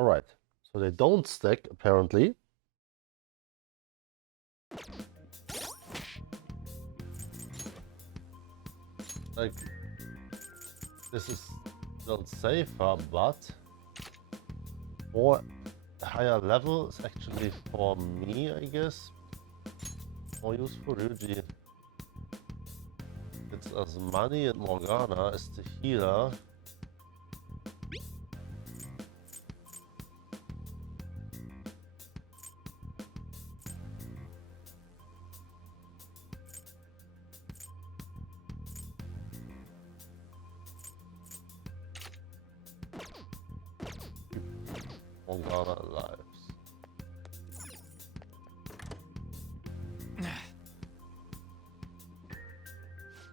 Alright, so they don't stack apparently. Like, this is still safer, but more higher level is actually for me, I guess. More useful. Ryuji gets us money and Morgana is the healer. Morgana alive.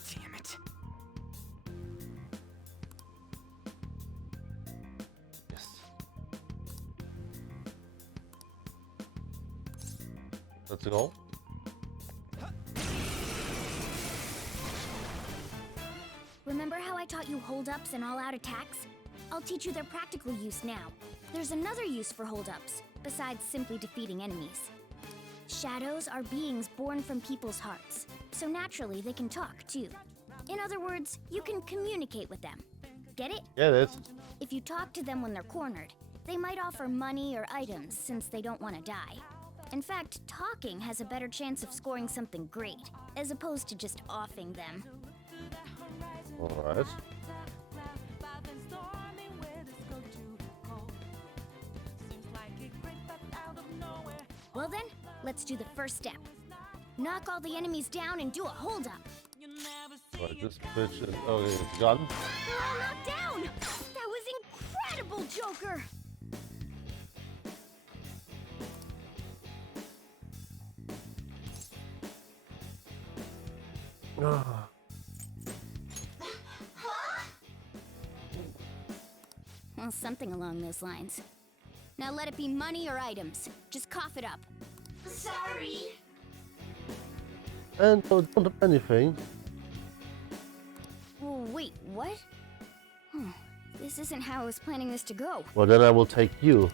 Damn it. Yes. Let's go. Remember how I taught you hold-ups and all-out attacks? I'll teach you their practical use now. There's another use for hold-ups, besides simply defeating enemies. Shadows are beings born from people's hearts, so naturally they can talk too. In other words, you can communicate with them. Get it? Yeah, it is. If you talk to them when they're cornered, they might offer money or items since they don't want to die. In fact, talking has a better chance of scoring something great, as opposed to just offing them. Alright. Well then, let's do the first step. Knock all the enemies down and do a hold-up. Right, this bitch is okay, it's gone. They're all knocked down! That was incredible, Joker! Ah. Well, something along those lines. Now let it be money or items. Just cough it up. Sorry. And don't have anything. Oh, wait, what? This isn't how I was planning this to go. Well, then I will take you.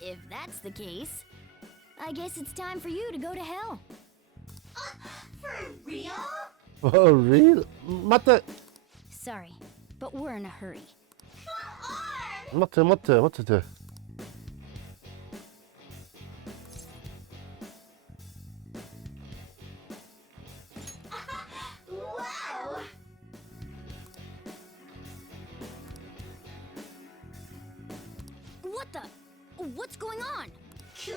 If that's the case, I guess it's time for you to go to hell. For real? For real? Mathe! Sorry, but we're in a hurry. Mathe. Wow! What the? What's going on? Cool!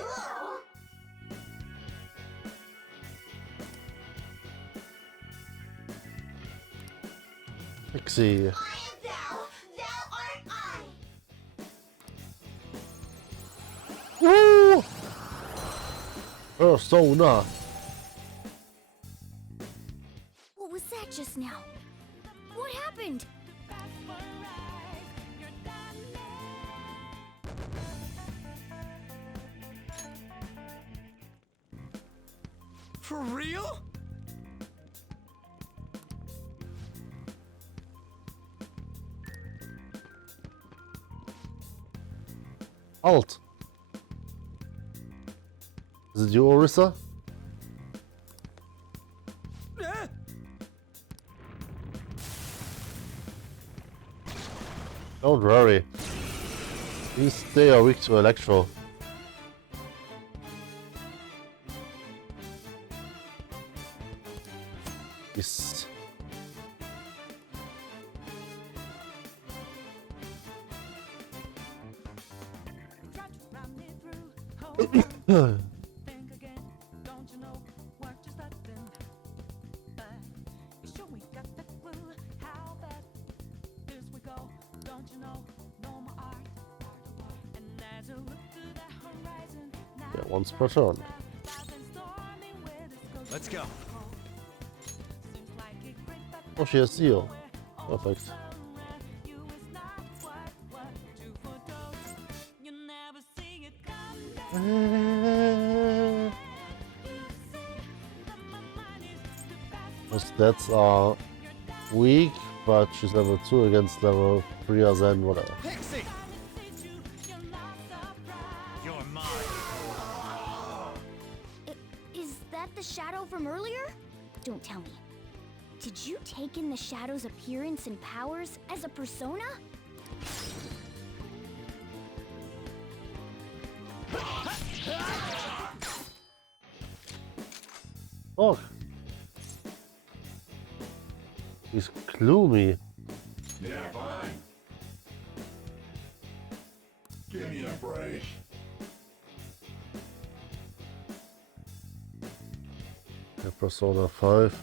Pixie. I am thou, thou art I! Woo! Persona. What was that just now? What happened? For real? Alt. Is it you, Orisa? Eh? Don't worry. These they are weak to Electro. Yes. Yeah, once per turn. Let's go. Oh, she has Seal. Perfect. Her stats are weak, but she's level 2 against level 3 or then whatever. Pixie! the shadow from earlier? Don't tell me. Did you take in the shadow's appearance and powers as a persona? Oh. He's gloomy. Yeah, fine. Give me a break. Yeah, Persona 5.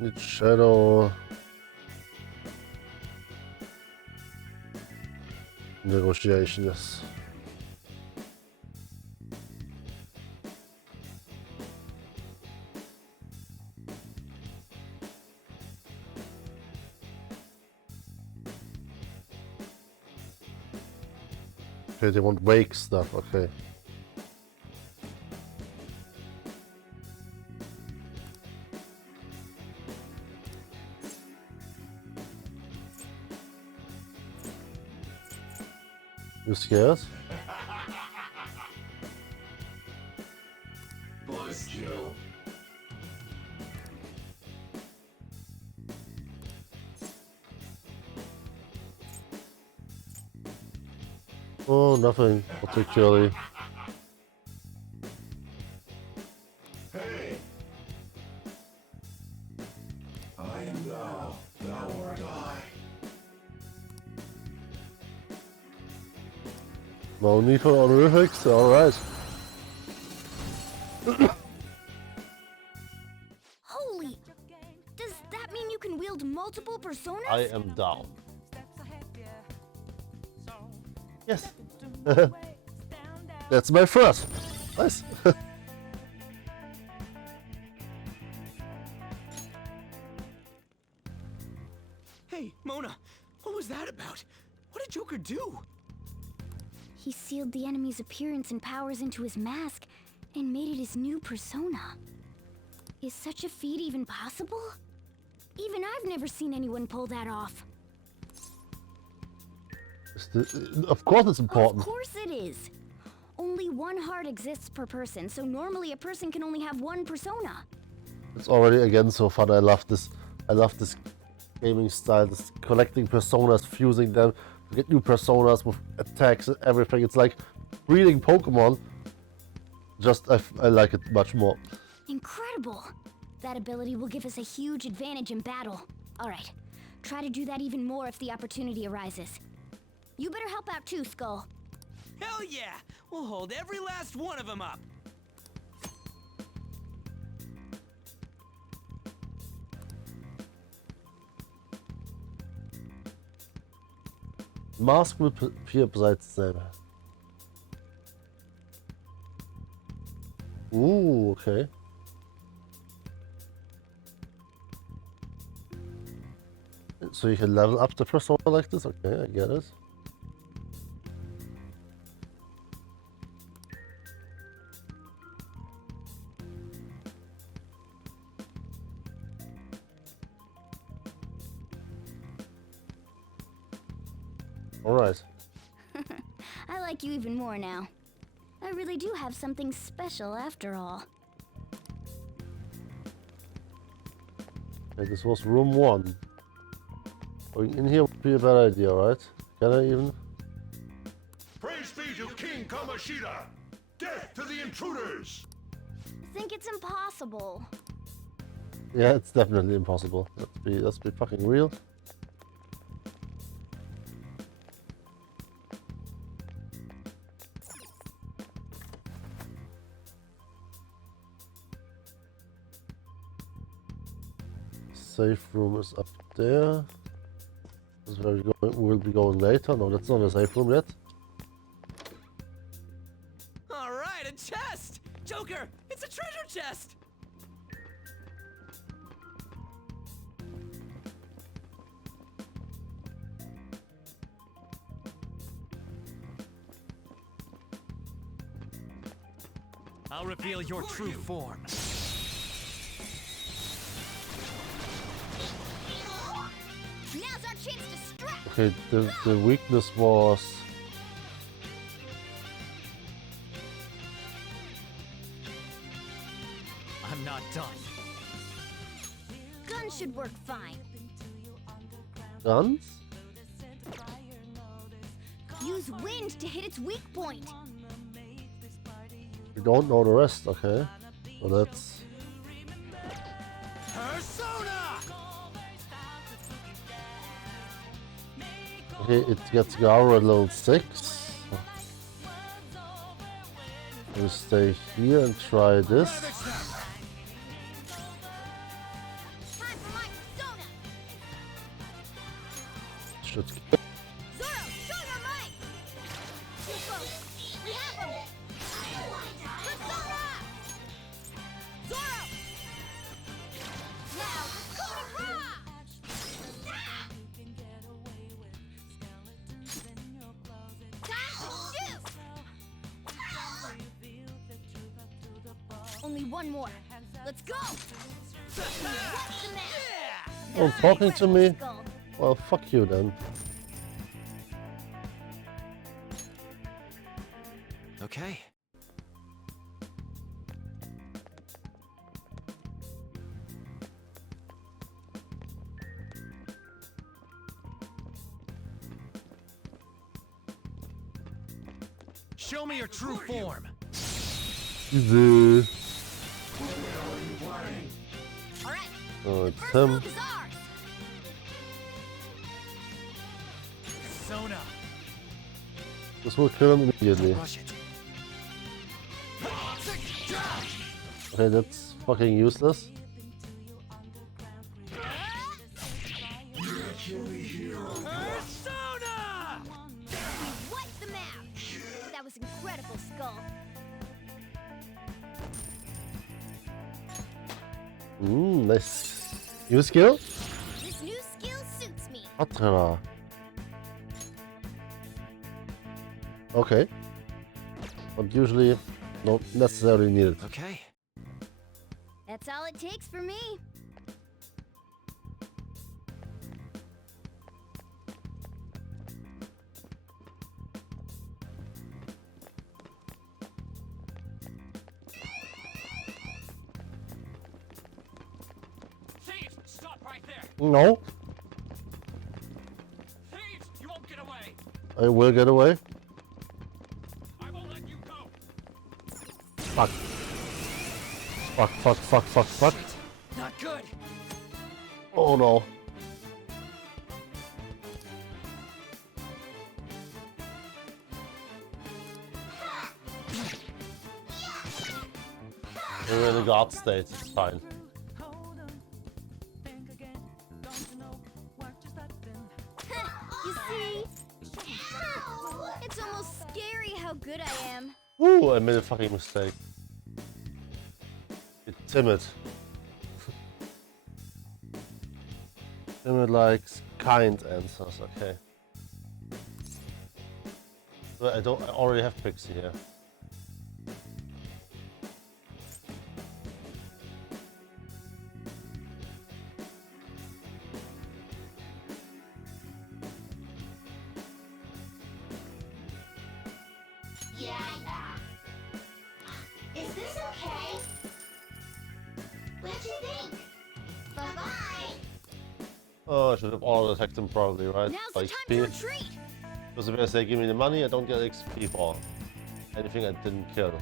Need shadow. Negotiation, yes. Okay, they want wake stuff, okay. You scared? Buzzkill. Oh, nothing particularly. Hey! I am thou, thou art I. No need for honorifics, alright. Holy! Does that mean you can wield multiple personas? I am down. Yes. That's my first. Nice. Hey, Mona, what was that about? What did Joker do? He sealed the enemy's appearance and powers into his mask and made it his new persona. Is such a feat even possible? Even I've never seen anyone pull that off. Of course it's Of important. course it is. Only one heart exists per person, so normally a person can only have one persona. It's already again so fun. I love this gaming style, this collecting personas, fusing them to get new personas with attacks and everything. It's like breeding Pokemon. Just I like it much more. Incredible! That ability will give us a huge advantage in battle. Alright, try to do that even more if the opportunity arises. You better help out too, Skull. Hell yeah! We'll hold every last one of them up. Mask will appear besides them. Ooh, okay. So you can level up the persona like this? Okay, I get it. Alright. I like you even more now. I really do have something special after all. Okay, this was room 1. Going in here would be a bad idea, right? Can I even? Praise be to King Kamoshida! Death to the intruders! I think it's impossible. Yeah, it's definitely impossible. Let's be fucking real. Safe room is up there. This is where we'll be going later. No, that's not a safe room yet. All right, a chest! Joker, it's a treasure chest! I'll reveal your true form. chance to strike. Okay, the weakness was... I'm not done. Gun should work fine. guns? Use wind to hit its weak point. You don't know the rest, okay. So that's... Persona! Okay, it gets Gara at level 6. We'll stay here and try this. Time for my persona. Should Zoro, show your might. Too close. We have him. Persona. Zoro. Now, Coup de grace. Time to shoot. Only one more. Let's go. What's the matter? Oh, talking to me? Skull. Well, fuck you then. Okay. Show me your true form. Easy. All right. Oh, it's First him. move is ours. Persona. This will kill him immediately. Rush it. Okay, that's fucking useless. Persona! We wiped them out. That was incredible, Skull. Nice. New skill? This new skill suits me. Patra. Okay. But usually not necessarily needed. Okay. That's all it takes for me. Thieves, stop right there. No, Thieves, you won't get away. I will get away. I won't let you go. Fuck. Fuck, fuck, fuck, fuck, fuck. Not good. Oh no. We're in a god state, it's fine. You see? It's almost scary how good I am. Ooh, I made a fucking mistake. It's timid. Timid likes kind answers, okay. But I already have Pixie here. Yeah. Is this okay? What do you think? Bye-bye. Oh, I should have auto attacked him probably, right? Now's Like the time to XP. retreat. Because if I say give me the money, I don't get XP for anything I didn't kill. It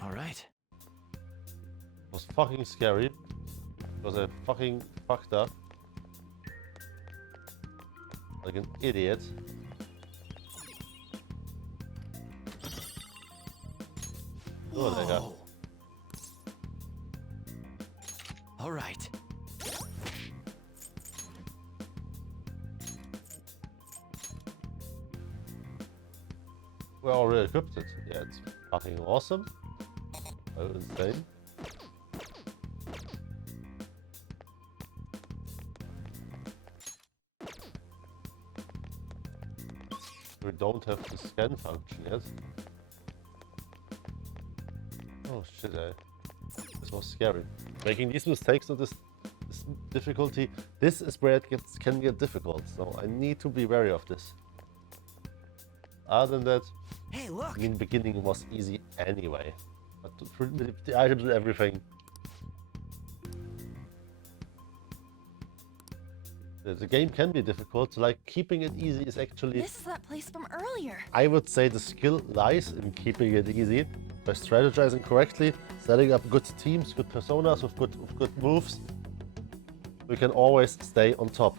All right. was fucking scary. Because I fucking fucked up. Like an idiot. Oh, there you go. All right. We're already equipped it. Yeah, it's fucking awesome. I would say. We don't have the scan function yet. Oh shit, this was scary. Making these mistakes is difficulty, this is where it can get difficult. So I need to be wary of this. Other than that, Hey, look! I mean, beginning was easy anyway. But with the items and everything, the game can be difficult. So like keeping it easy is actually, This is that place from earlier. I would say the skill lies in keeping it easy by strategizing correctly, setting up good teams, good personas with good moves. We can always stay on top.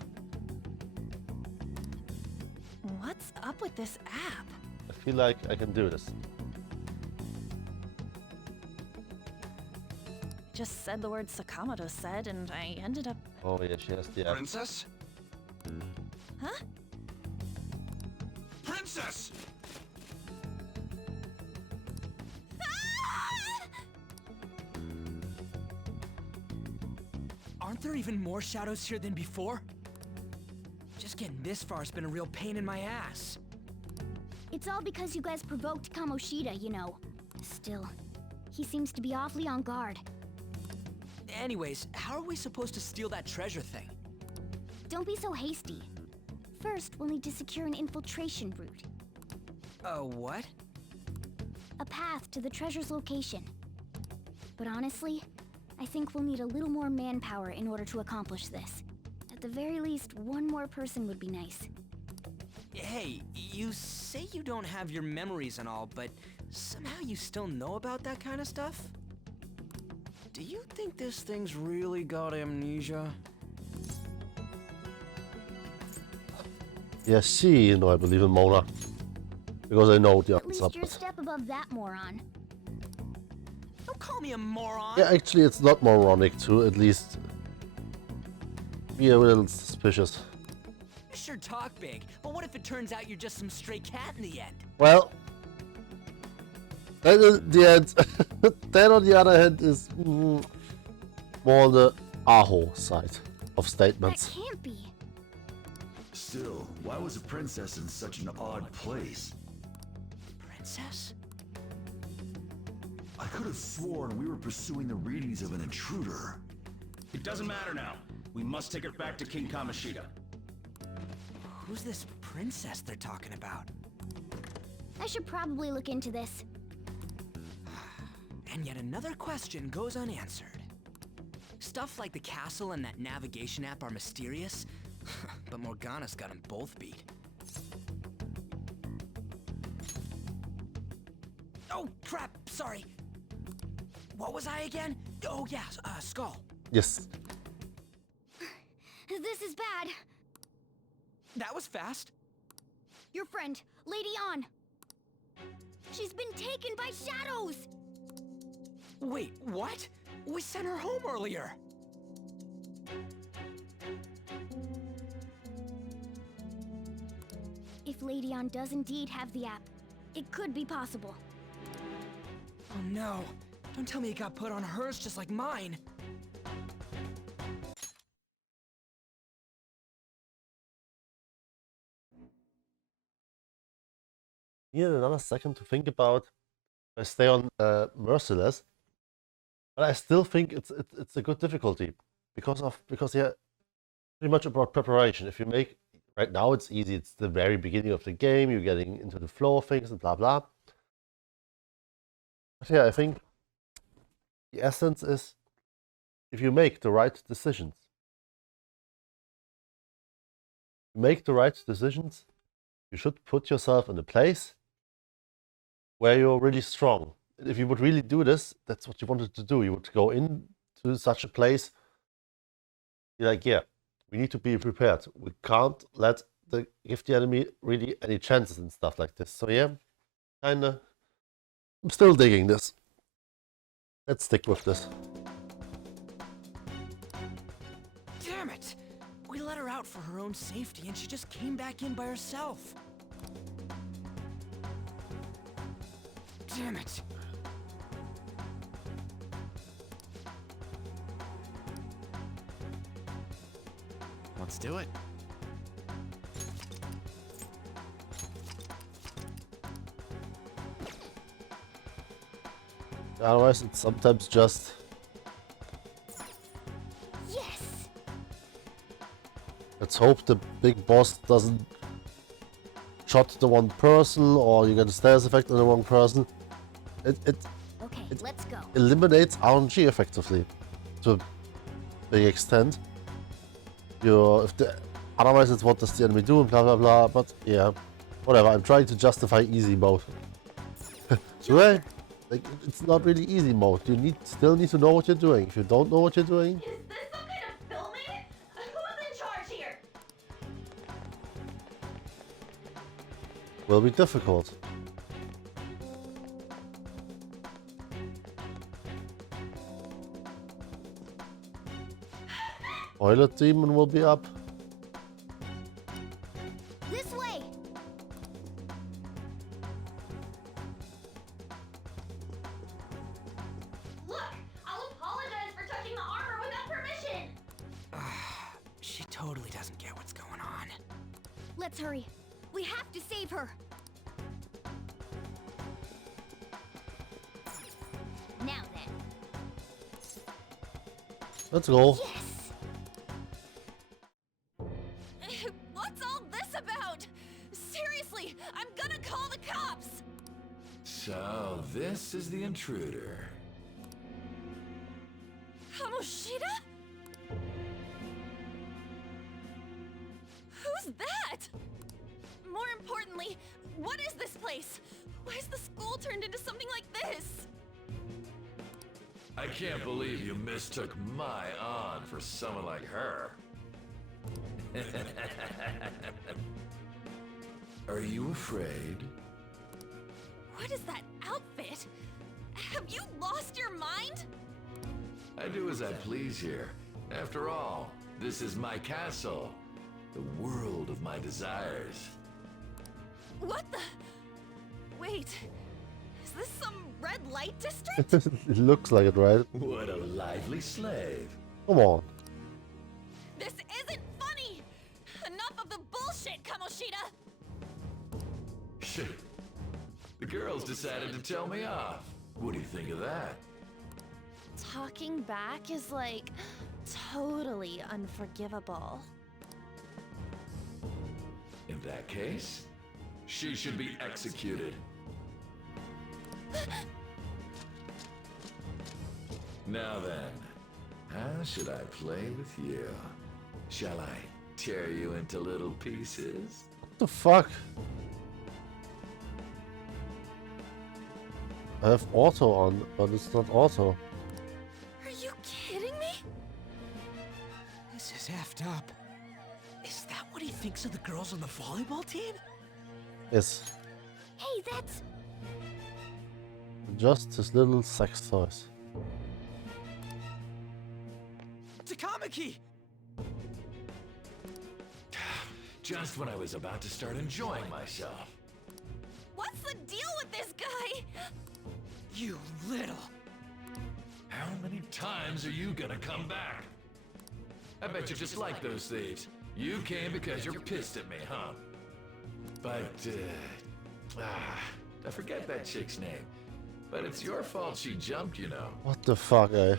What's up with this app? I feel like I can do this. Just said the word Sakamoto said, and I ended up. Oh yeah, she has the app. Princess? Huh? Princess! Aren't there even more shadows here than before? Just getting this far has been a real pain in my ass. It's all because you guys provoked Kamoshida, you know. Still, he seems to be awfully on guard. Anyways, how are we supposed to steal that treasure thing? Don't be so hasty. First, we'll need to secure an infiltration route. What? A path to the treasure's location. But honestly, I think we'll need a little more manpower in order to accomplish this. At the very least, one more person would be nice. Hey, you say you don't have your memories and all, but somehow you still know about that kind of stuff? Do you think this thing's really got amnesia? Yeah, she, I believe in Mona. Because I know the At least answer. you're a step above that moron. Don't call me a moron! Yeah, actually, it's not moronic to at least be a little suspicious. You sure talk big, but what if it turns out you're just some stray cat in the end? Well, then in the end, then on the other hand is more on the Aho side of That statements. can't be. Still, why was a princess in such an odd place? Princess? I could have sworn we were pursuing the readings of an intruder. It doesn't matter now. We must take her back to King Kamoshida. Who's this princess they're talking about? I should probably look into this. And yet another question goes unanswered. Stuff like the castle and that navigation app are mysterious, but Morgana's got them both beat. Oh, crap, sorry. What was I again? Oh, yeah, Skull. Yes. This is bad. That was fast. Your friend, Lady An. She's been taken by shadows! Wait, what? We sent her home earlier. If Lady An does indeed have the app, it could be possible. Oh no. Don't tell me it got put on hers just like mine. Need another second to think about. I stay on Merciless, but I still think it's a good difficulty because yeah, pretty much about preparation. If you make right now, it's easy. It's the very beginning of the game. You're getting into the flow of things and blah blah. But yeah, I think the essence is if you make the right decisions. Make the right decisions. You should put yourself in a place where you're really strong. If you would really do this, that's what you wanted to do. You would go into such a place. You're like, yeah, we need to be prepared. We can't give the enemy really any chances and stuff like this. So yeah, kinda. I'm still digging this. Let's stick with this. Damn it! We let her out for her own safety and she just came back in by herself. Damn it. Let's do it. Otherwise, it's sometimes just Yes! Let's hope the big boss doesn't shot the one person, or you get a status effect on the wrong person. It Okay, let's go. eliminates RNG effectively to a big extent. Otherwise it's what does the enemy do and blah blah blah, but yeah, whatever. I'm trying to justify easy mode. Right? Like, it's not really easy mode. You still need to know what you're doing. If you don't know what you're doing, Is this some kind of filming? Who's in charge here? will be difficult. Toilet demon will be up. This way! Look, I'll apologize for touching the armor without permission. She totally doesn't get what's going on. Let's hurry. We have to save her. Now then. Let's go. Yes! What's all this about? Seriously, I'm gonna call the cops! So, this is the intruder. Kamoshida? Who's that? More importantly, what is this place? Why is the school turned into something like this? I can't believe you mistook my An for someone like her. Are you afraid? What is that outfit? Have you lost your mind? I do as I please here. After all, this is my castle. The world of my desires. What the? Wait, is this some red light district? It looks like it, right? What a lively slave. Come on. This isn't funny! Enough of the bullshit, Kamoshida! The girls decided to tell me off. What do you think of that? Talking back is like totally unforgivable. In that case, she should be executed. Now then, how should I play with you? Shall I tear you into little pieces? What the fuck? I have auto on, but it's not auto. Are you kidding me? This is effed up. Is that what he thinks of the girls on the volleyball team? Yes. Hey, that's... Just his little sex toys. Takamaki! Just when I was about to start enjoying myself. What's the deal with this guy? You little... How many times are you gonna come back? I bet you just like those thieves. You came because you're pissed at me, huh? But, I forget that chick's name. But it's your fault she jumped, you know. What the fuck, eh?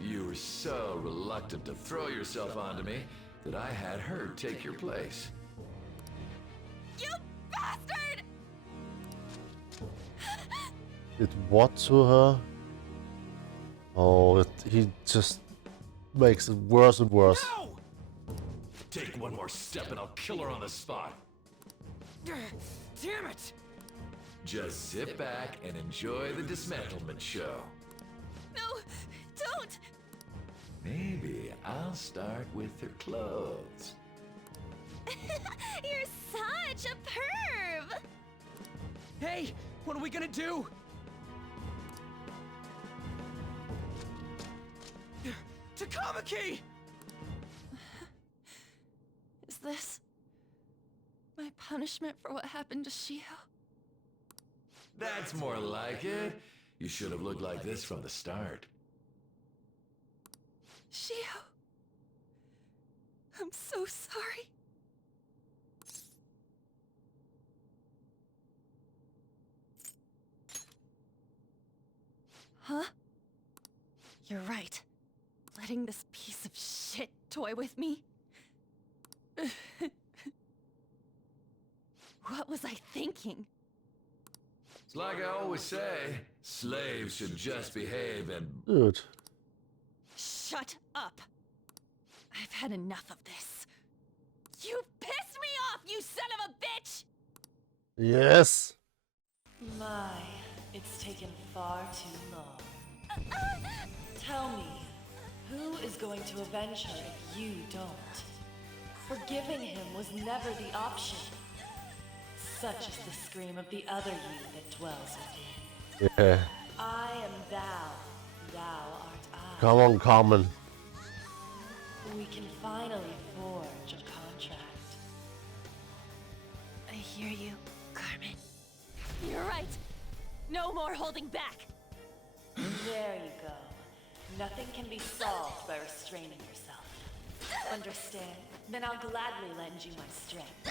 You were so reluctant to throw yourself onto me that I had her take your place. You bastard! Did what to her? Oh, he just makes it worse and worse. No! Take one more step and I'll kill her on the spot. Damn it! Just sit back and enjoy the dismantlement show. No, don't! Maybe I'll start with her clothes. You're such a perv! Hey, what are we gonna do? Takamaki! Is this my punishment for what happened to Shio? That's more like it. You should have looked like this from the start. Shio, I'm so sorry. Huh? You're right. Letting this piece of shit toy with me? King. It's like I always say, slaves should just behave and... Dude. Shut up! I've had enough of this. You pissed me off, you son of a bitch! Yes. My, it's taken far too long. Tell me, who is going to avenge her if you don't? Forgiving him was never the option. Such is the scream of the other you that dwells within. Yeah. I am thou, thou art I. Come on, Carmen. We can finally forge a contract. I hear you, Carmen. You're right. No more holding back. There you go. Nothing can be solved by restraining yourself. Understand? Then I'll gladly lend you my strength.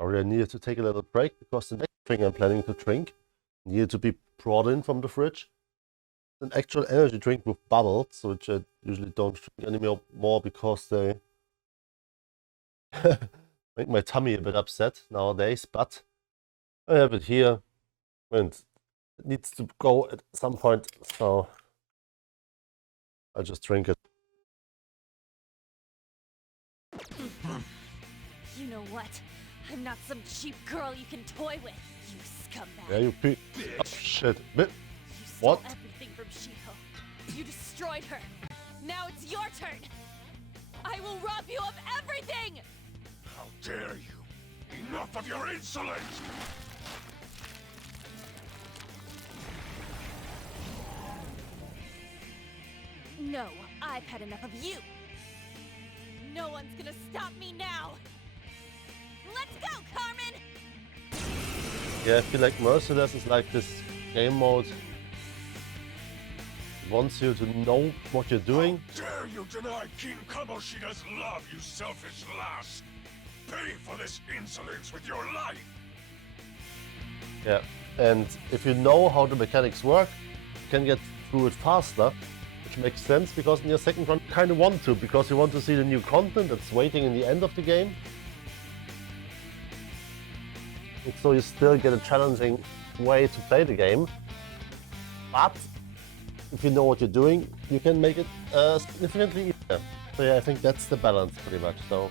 Sorry, I needed to take a little break because the next thing I'm planning to drink needed to be brought in from the fridge. An actual energy drink with bubbles, which I usually don't drink anymore because they make my tummy a bit upset nowadays, but I have it here and it needs to go at some point, so I'll just drink it. You know what? I'm not some cheap girl you can toy with, you scumbag. Yeah, you oh, shit. You stole What? everything from Shiho. You destroyed her. Now it's your turn. I will rob you of everything! How dare you! Enough of your insolence! No, I've had enough of you. No one's gonna stop me now. Let's go, Carmen! Yeah, I feel like Merciless is like this game mode. It wants you to know what you're doing. How dare you deny King Kamoshida's love, you selfish lass! Pay for this insolence with your life! Yeah, and if you know how the mechanics work, you can get through it faster, which makes sense because in your second run you kind of want to, because you want to see the new content that's waiting in the end of the game. And so you still get a challenging way to play the game, but if you know what you're doing, you can make it significantly easier. So yeah, I think that's the balance pretty much. So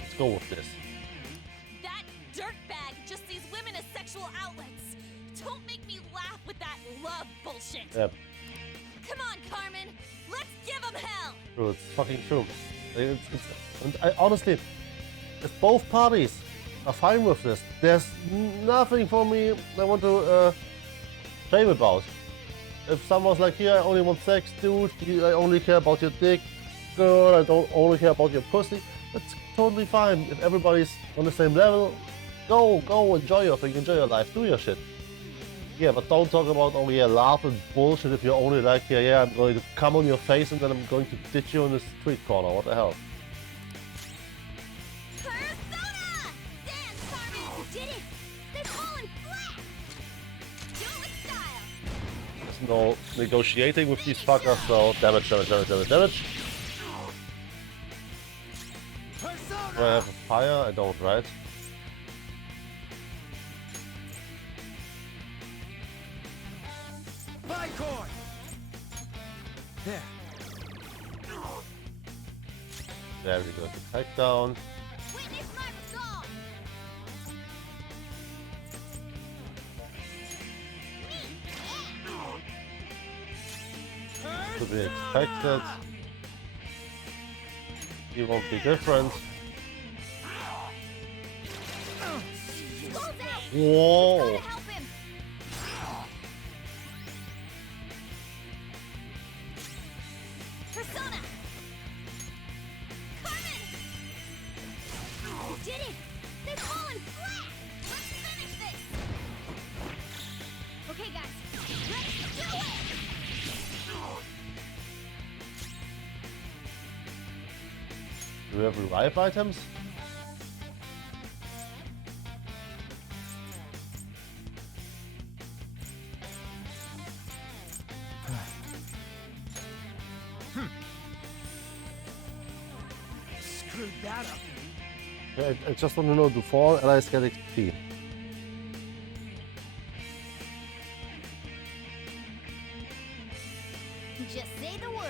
let's go with this. That dirtbag just sees women as sexual outlets. Don't make me laugh with that love bullshit. Yep. Come on, Carmen. Let's give him hell. True, it's fucking true. And I honestly, if both parties are fine with this, there's nothing for me I want to shame about. If someone's like, here, I only want sex, dude, I only care about your dick, girl, I don't only care about your pussy, that's totally fine. If everybody's on the same level, go, enjoy your thing, enjoy your life, do your shit. Yeah, but don't talk about, oh yeah, laugh and bullshit if you're only like, yeah, I'm going to come on your face and then I'm going to ditch you in the street corner, what the hell. Persona! Dance, Carmen! You did it! They've fallen flat! Do it with style! There's no negotiating with these fuckers, so damage. Do I have a fire? I don't, right? Bicord! There. There we go. Attack down. Witness my resolve! To be expected. He won't be different. Skulls out! Whoa! Gotta help him! Persona! Carmen! You did it! They've fallen flat! Let's finish this! Okay, guys, let's Do we have revive items? Screwed that up. Yeah, I just want to know, do 4 allies get XP? Just say the word.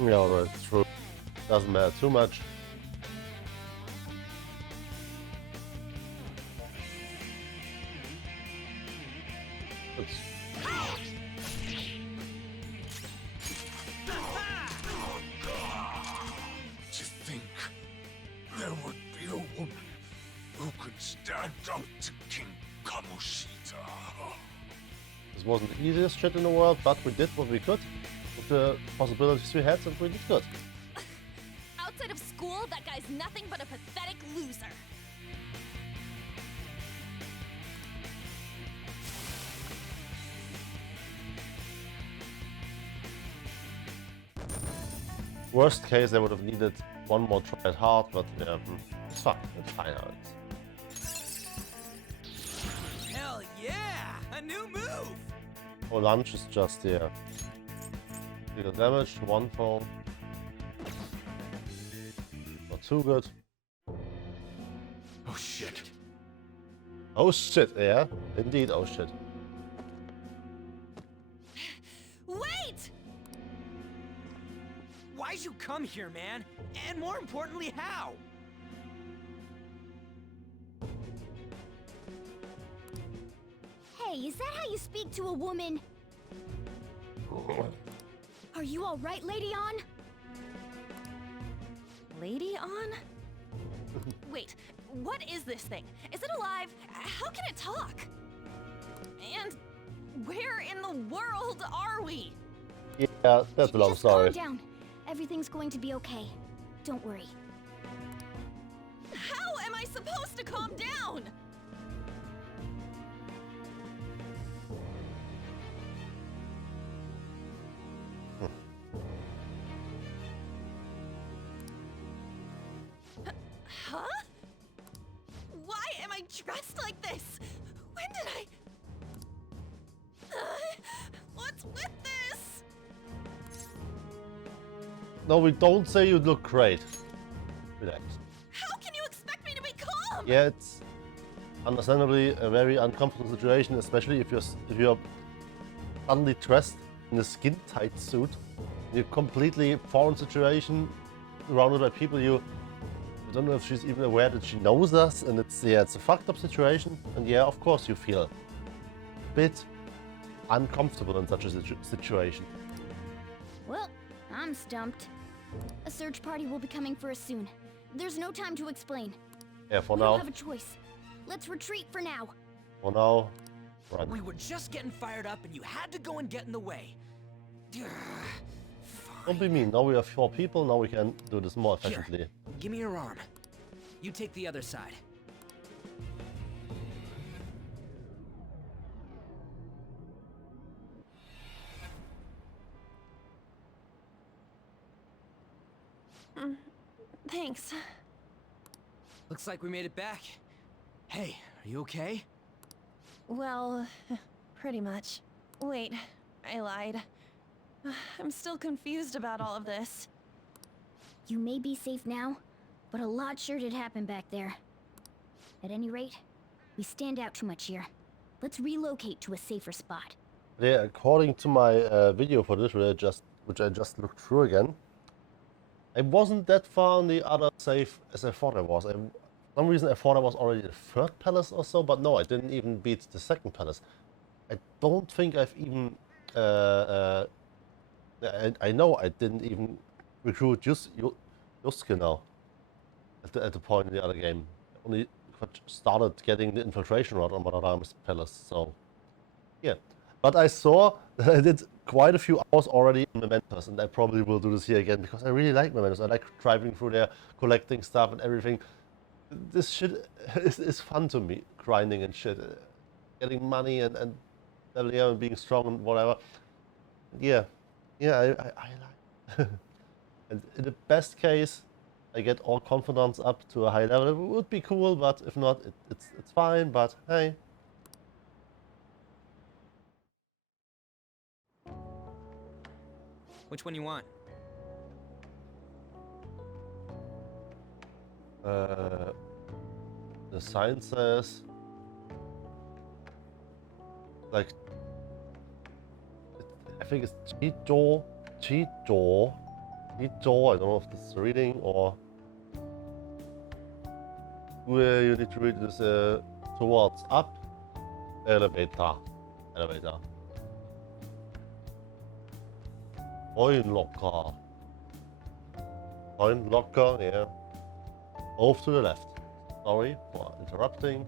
Yeah, alright, true. Doesn't matter too much. Oops. To think there would be a woman who could stand up to King Kamoshida. This wasn't the easiest shit in the world, but we did what we could with the possibilities we had, and we did good. Outside of school, that guy's nothing but a pathetic loser. Worst case, I would have needed one more try at hard, but yeah, it's fine. It's fine how it's. Hell yeah! A new move! Oh, lunch is just here. Deal damage, 1 phone. Not too good. Oh shit. Oh shit, yeah. Indeed, oh shit. Wait! Why'd you come here, man? And more importantly, how? Hey, is that how you speak to a woman? Are you all right, Lady On? Lady On? Wait, what is this thing? Is it alive? How can it talk? And where in the world are we? Yeah, that's a long Just story. calm down. Everything's going to be okay. Don't worry. How am I supposed to calm down? Huh? Why am I dressed like this? When did I... What's with this? No, we don't say you look great. Relax. How can you expect me to be calm? Yeah, it's understandably a very uncomfortable situation, especially if you're suddenly dressed in a skin-tight suit, in a completely foreign situation, surrounded by people you don't know if she's even aware that she knows us, and it's a fucked up situation. And yeah, of course you feel a bit uncomfortable in such a situation. Well, I'm stumped. A search party will be coming for us soon. There's no time to explain. Yeah, for We now. don't have a choice. Let's retreat for now. For now, run. We were just getting fired up and you had to go and get in the way. Don't be mean. Now we have 4 people. Now we can do this more Here, efficiently. give me your arm. You take the other side. Thanks. Looks like we made it back. Hey, are you okay? Well, pretty much. Wait, I lied. I'm still confused about all of this. You may be safe now, but a lot sure did happen back there. At any rate, we stand out too much here. Let's relocate to a safer spot. Yeah, according to my video for this, which I just looked through again, I wasn't that far on the other safe as I thought I was. For some reason I thought I was already the third palace or so, but no, I didn't even beat the second palace. I don't think I've even... I know I didn't even recruit Yusuke now at the point in the other game. Only started getting the infiltration rod on Madarame's palace, so yeah. But I saw that I did quite a few hours already in Mementos, and I probably will do this here again because I really like Mementos. I like driving through there, collecting stuff and everything. This shit is fun to me, grinding and shit, getting money and leveling up and being strong and whatever. Yeah, I like. And in the best case, I get all confidence up to a high level. It would be cool, but if not, it's fine. But hey. Which one you want? The sign says like I think it's Chijo. I don't know if this is reading or where you need to read this towards up elevator. Coin locker, yeah. Off to the left. Sorry for interrupting.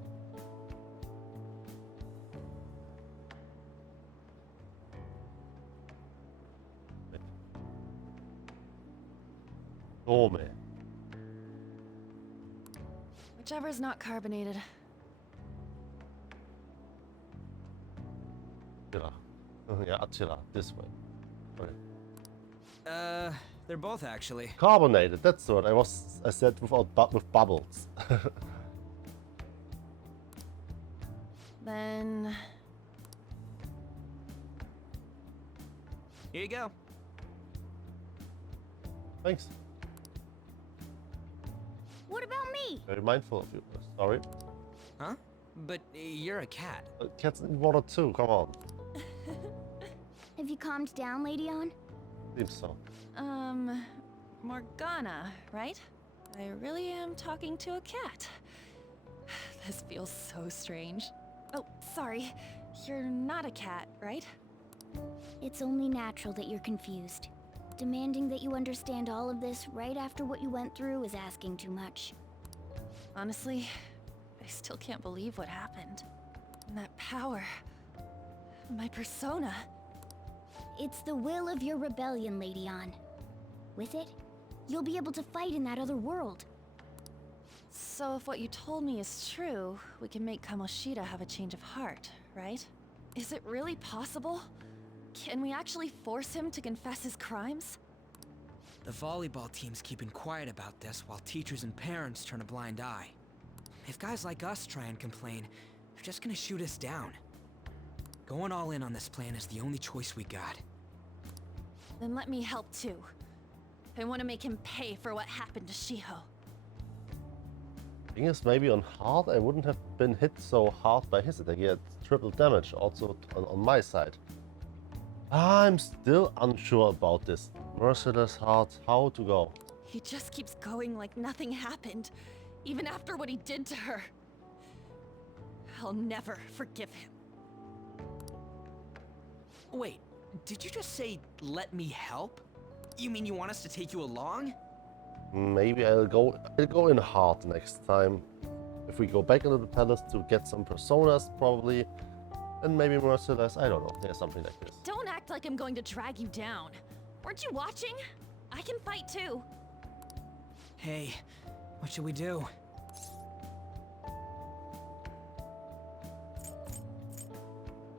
Dome. Whichever's not carbonated. Attila. Yeah, Attila, this way. Okay. They're both actually. Carbonated, that's what I said with bubbles. Then... Here you go. Thanks. What about me? Very mindful of you. Sorry. Huh? But you're a cat. Cats need water too, come on. Have you calmed down, Lady On? Seems so. Morgana, right? I really am talking to a cat. This feels so strange. Oh, sorry. You're not a cat, right? It's only natural that you're confused. Demanding that you understand all of this right after what you went through is asking too much. Honestly, I still can't believe what happened. And that power... my persona... It's the will of your rebellion, Lady On. With it, you'll be able to fight in that other world. So if what you told me is true, we can make Kamoshida have a change of heart, right? Is it really possible? Can we actually force him to confess his crimes? The volleyball team's keeping quiet about this while teachers and parents turn a blind eye. If guys like us try and complain, they're just gonna shoot us down. Going all in on this plan is the only choice we got. Then let me help too. I want to make him pay for what happened to Shiho. Thing is, maybe on hard I wouldn't have been hit so hard by his attack. He had triple damage also on my side. I'm still unsure about this. Merciless heart, how to go. He just keeps going like nothing happened, even after what he did to her. I'll never forgive him. Wait, did you just say, let me help? You mean you want us to take you along? Maybe I'll go in hard next time. If we go back into the palace to get some personas, probably. And maybe merciless, I don't know. Yeah, something like this. Don't act like I'm going to drag you down. Weren't you watching? I can fight too. Hey, what should we do?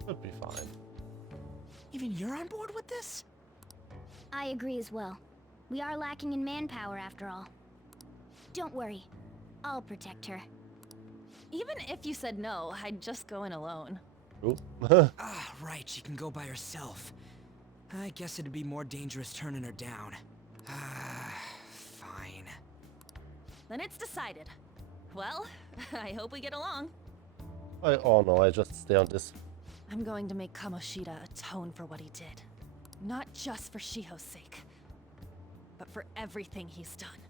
Should be fine. Even you're on board with this? I agree as well. We are lacking in manpower after all. Don't worry. I'll protect her. Even if you said no, I'd just go in alone. Ooh. Ah, right, she can go by herself. I guess it'd be more dangerous turning her down. Ah, Then it's decided. Well, I hope we get along. Oh no, I just stay on this. I'm going to make Kamoshida atone for what he did. Not just for Shiho's sake, but for everything he's done.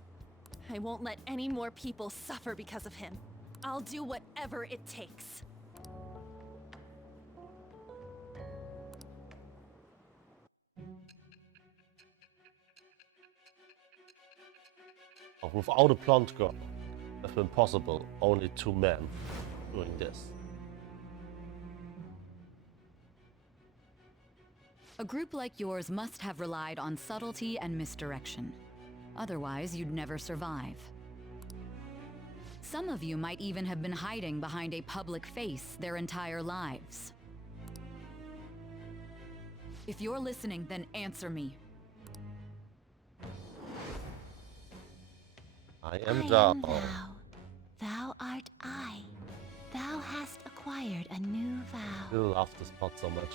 I won't let any more people suffer because of him. I'll do whatever it takes. Without a blonde girl, it's been possible. Only 2 men doing this. A group like yours must have relied on subtlety and misdirection. Otherwise, you'd never survive. Some of you might even have been hiding behind a public face their entire lives. If you're listening, then answer me. I am Zhao. Thou art I. Thou hast acquired a new vow. I love this part so much.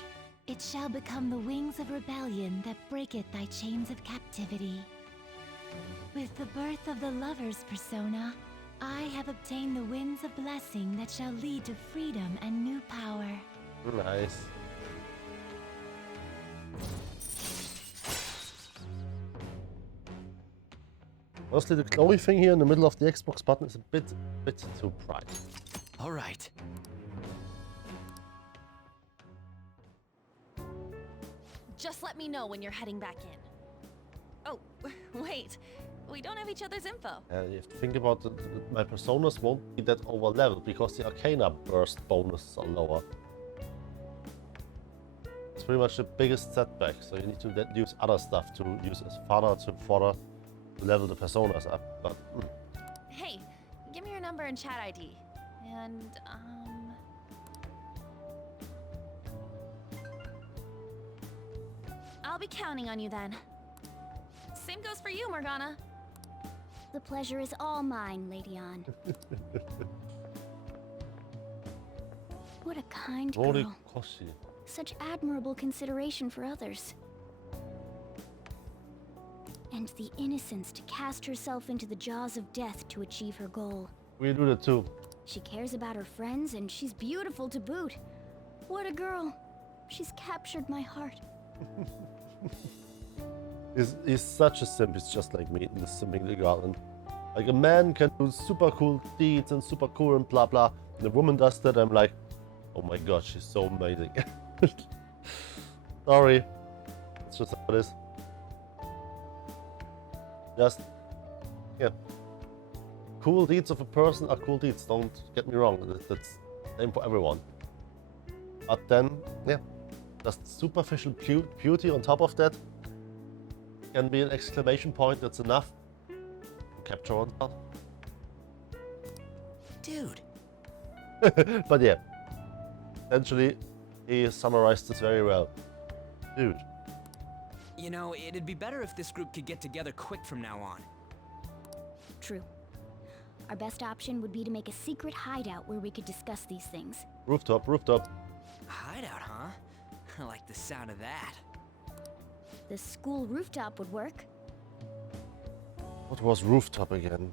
It shall become the wings of rebellion that breaketh thy chains of captivity. With the birth of the lover's persona, I have obtained the winds of blessing that shall lead to freedom and new power. Nice. Mostly the glowy thing here in the middle of the Xbox button is a bit too bright. All right. Just let me know when you're heading back in. Oh, wait. We don't have each other's info. You have to think about my personas won't be that over level because the Arcana burst bonuses are lower. It's pretty much the biggest setback, so you need to use other stuff to use as fodder to level the personas up. But Hey, give me your number and chat ID. And, I'll be counting on you then. Same goes for you, Morgana. The pleasure is all mine, Lady Ann. What a kind Rory girl. Koshi. Such admirable consideration for others. And the innocence to cast herself into the jaws of death to achieve her goal. We do that too. She cares about her friends, and she's beautiful to boot. What a girl. She's captured my heart. He's such a simp, he's just like me in the Simping the Garland. Like a man can do super cool deeds and super cool and blah blah. And a woman does that, I'm like, oh my god, she's so amazing. Sorry. It's just how it is. Just, yeah. Cool deeds of a person are cool deeds, don't get me wrong. That's the same for everyone. But then, yeah, just superficial beauty on top of that can be an exclamation point that's enough to capture one's heart. Dude. But yeah, essentially, he summarized this very well. Dude. You know, it'd be better if this group could get together quick from now on. True. Our best option would be to make a secret hideout where we could discuss these things. Rooftop. Hideout, huh? I like the sound of that. The school rooftop would work. What was rooftop again?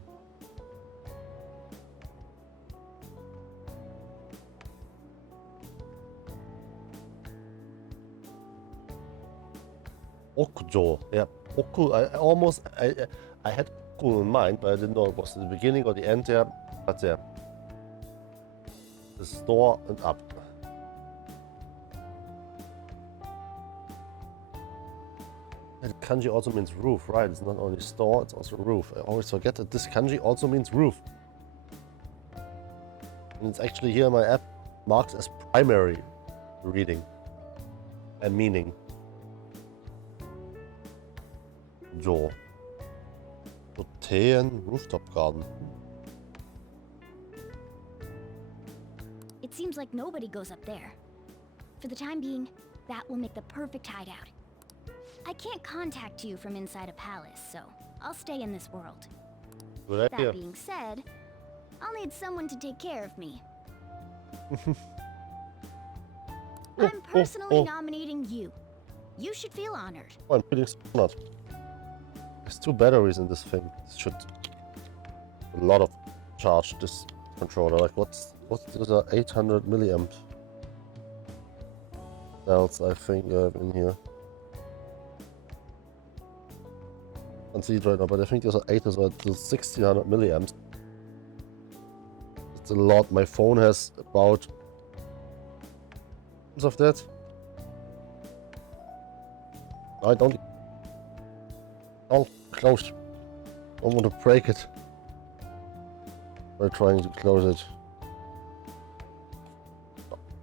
Okujo. Yeah, Oku. I had Oku in mind, but I didn't know it was the beginning or the end there. But yeah, the store and up. And kanji also means roof, right? It's not only store, it's also roof. I always forget that this kanji also means roof. And it's actually here in my app marked as primary reading and meaning. Jo. Hotel rooftop garden. It seems like nobody goes up there. For the time being, that will make the perfect hideout. I can't contact you from inside a palace, so I'll stay in this world. Good idea. That being said, I'll need someone to take care of me. I'm personally nominating you. You should feel honored. Oh, I'm feeling honored. There's 2 batteries in this thing. This should a lot of charge, this controller. Like what's the 800 milliamp cells I think I have in here. Can't see it right now, but I think there's 800 or 1600 milliamps. It's a lot. My phone has about of that. I don't close. I want to break it by trying to close it.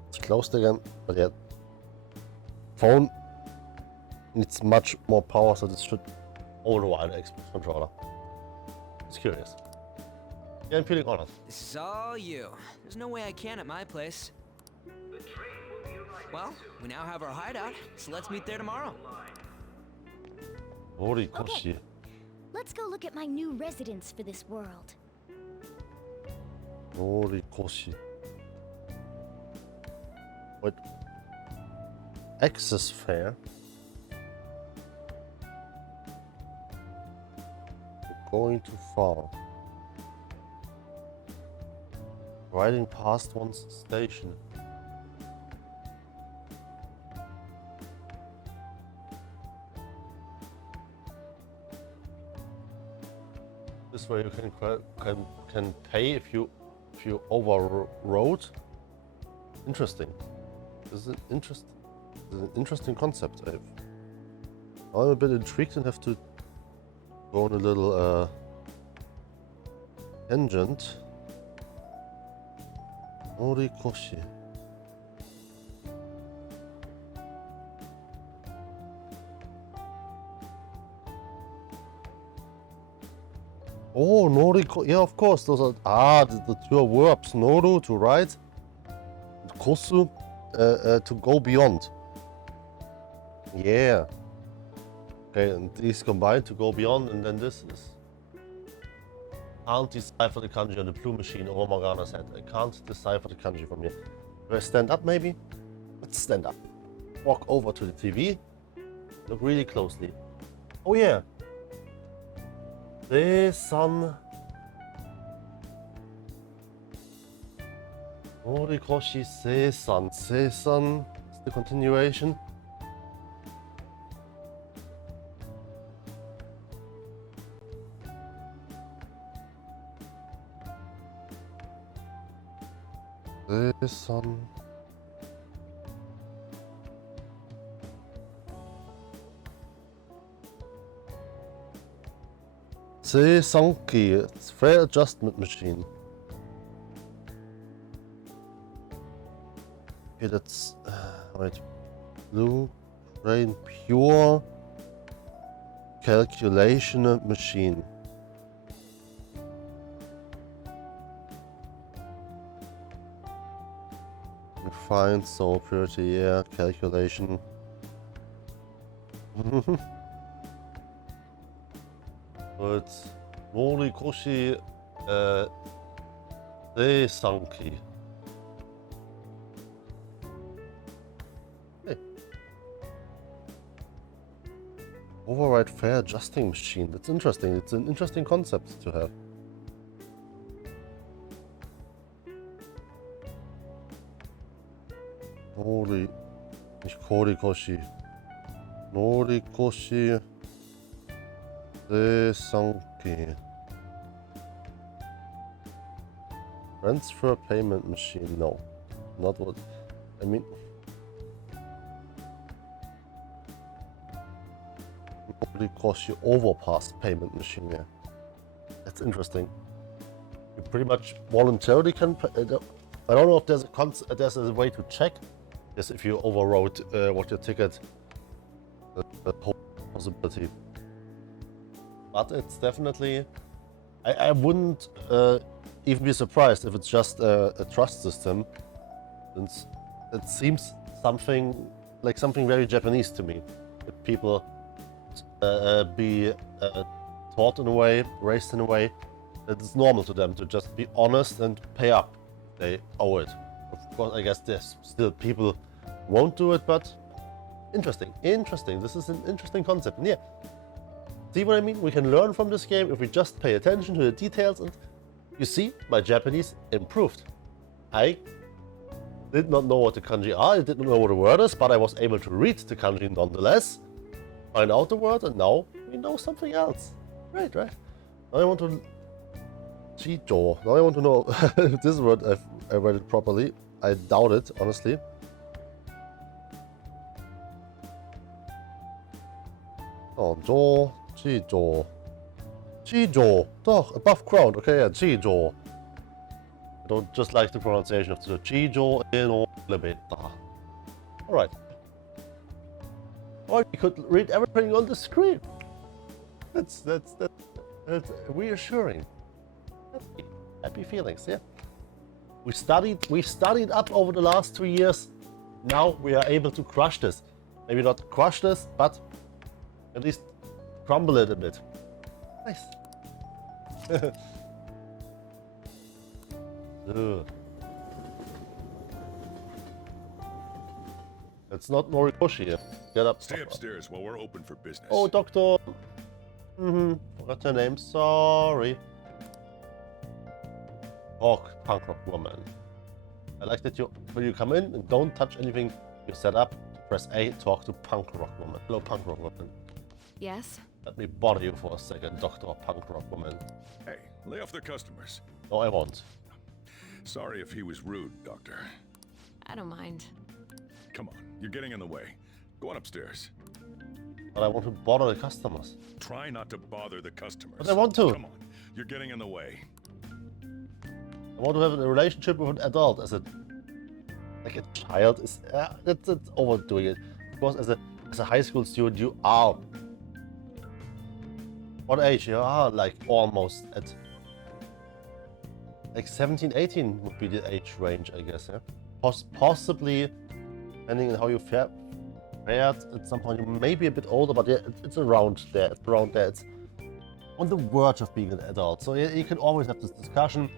It's closed again, but yeah. Phone needs much more power, so this should override the Xbox controller. Just curious. Yeah, I'm feeling honored. This is all you. There's no way I can at my place. Well, we now have our hideout, so let's meet there tomorrow. Horikoshi. Let's go look at my new residence for this world. Horikoshi. Wait. Access fair. We're going too far. Riding past one station. This way you can pay if you overrode. Interesting. This is an interesting concept. I'm a bit intrigued and have to go on a little tangent. Horikoshi. Oh, Noriko. Yeah, of course. Those are the two verbs. Noru to ride, and kosu to go beyond. Yeah. Okay, and these combined to go beyond, and then this is. Can't decipher the kanji on the blue machine. Over Morgana said, I can't decipher the kanji from here. Do I stand up maybe? Let's stand up. Walk over to the TV. Look really closely. Oh yeah. Seisan. Horikoshi Seisan. Seisan is the continuation. Seisan. Seisanki, it's fair adjustment machine. Okay, that's wait. Blue Brain Pure Calculation Machine. Refined soul purity, yeah, calculation. But Horikoshi Seisanki. Hey. Override fair adjusting machine. That's interesting. It's an interesting concept to have. Horikoshi. Horikoshi Seisanki. Transfer payment machine. No, not what I mean. Horikoshi overpass payment machine. Yeah, that's interesting. You pretty much voluntarily can. I don't know if there's a way to check this if you overrode what your ticket possibility. But it's definitely, I wouldn't even be surprised if it's just a trust system. Since it seems something very Japanese to me. That people be taught in a way, raised in a way that it's normal to them to just be honest and pay up. They owe it. Of course, I guess there's still people won't do it, but interesting. This is an interesting concept. And yeah, see what I mean? We can learn from this game if we just pay attention to the details and You see, my Japanese improved. I did not know what the kanji are, I didn't know what the word is, but I was able to read the kanji nonetheless, find out the word, and now we know something else. Right, right. Now I want to... Chijo. Now I want to know if this word I read it properly. I doubt it, honestly. Oh, Jo, Chijo. Chijo. Doch, above ground. Okay, yeah, Chijo. I don't just like the pronunciation of the Chijo in elevator. Alright. Or you could read everything on the screen. That's reassuring. Happy feelings, yeah. We studied up over the last 3 years. Now we are able to crush this. Maybe not crush this, but at least crumble it a bit. Nice. Ugh. It's not Morikoshi here. Get up. Stay upstairs while we're open for business. Oh, doctor. Forgot your name. Sorry. Talk, punk rock woman. I like that when you come in and don't touch anything you set up, press A, talk to punk rock woman. Hello, punk rock woman. Yes? Let me bother you for a second, Dr. Punk Rock Woman. Hey, lay off the customers. No, I won't. Sorry if he was rude, Doctor. I don't mind. Come on, you're getting in the way. Go on upstairs. But I want to bother the customers. Try not to bother the customers. But I want to. Come on, you're getting in the way. I want to have a relationship with an adult like a child is that's overdoing it. Because as a high school student you are what age? You are like almost at like 17, 18 would be the age range, I guess, yeah. Possibly, depending on how you fared at some point, you may be a bit older, but yeah, it's around there. It's around there. It's on the verge of being an adult. So you can always have this discussion.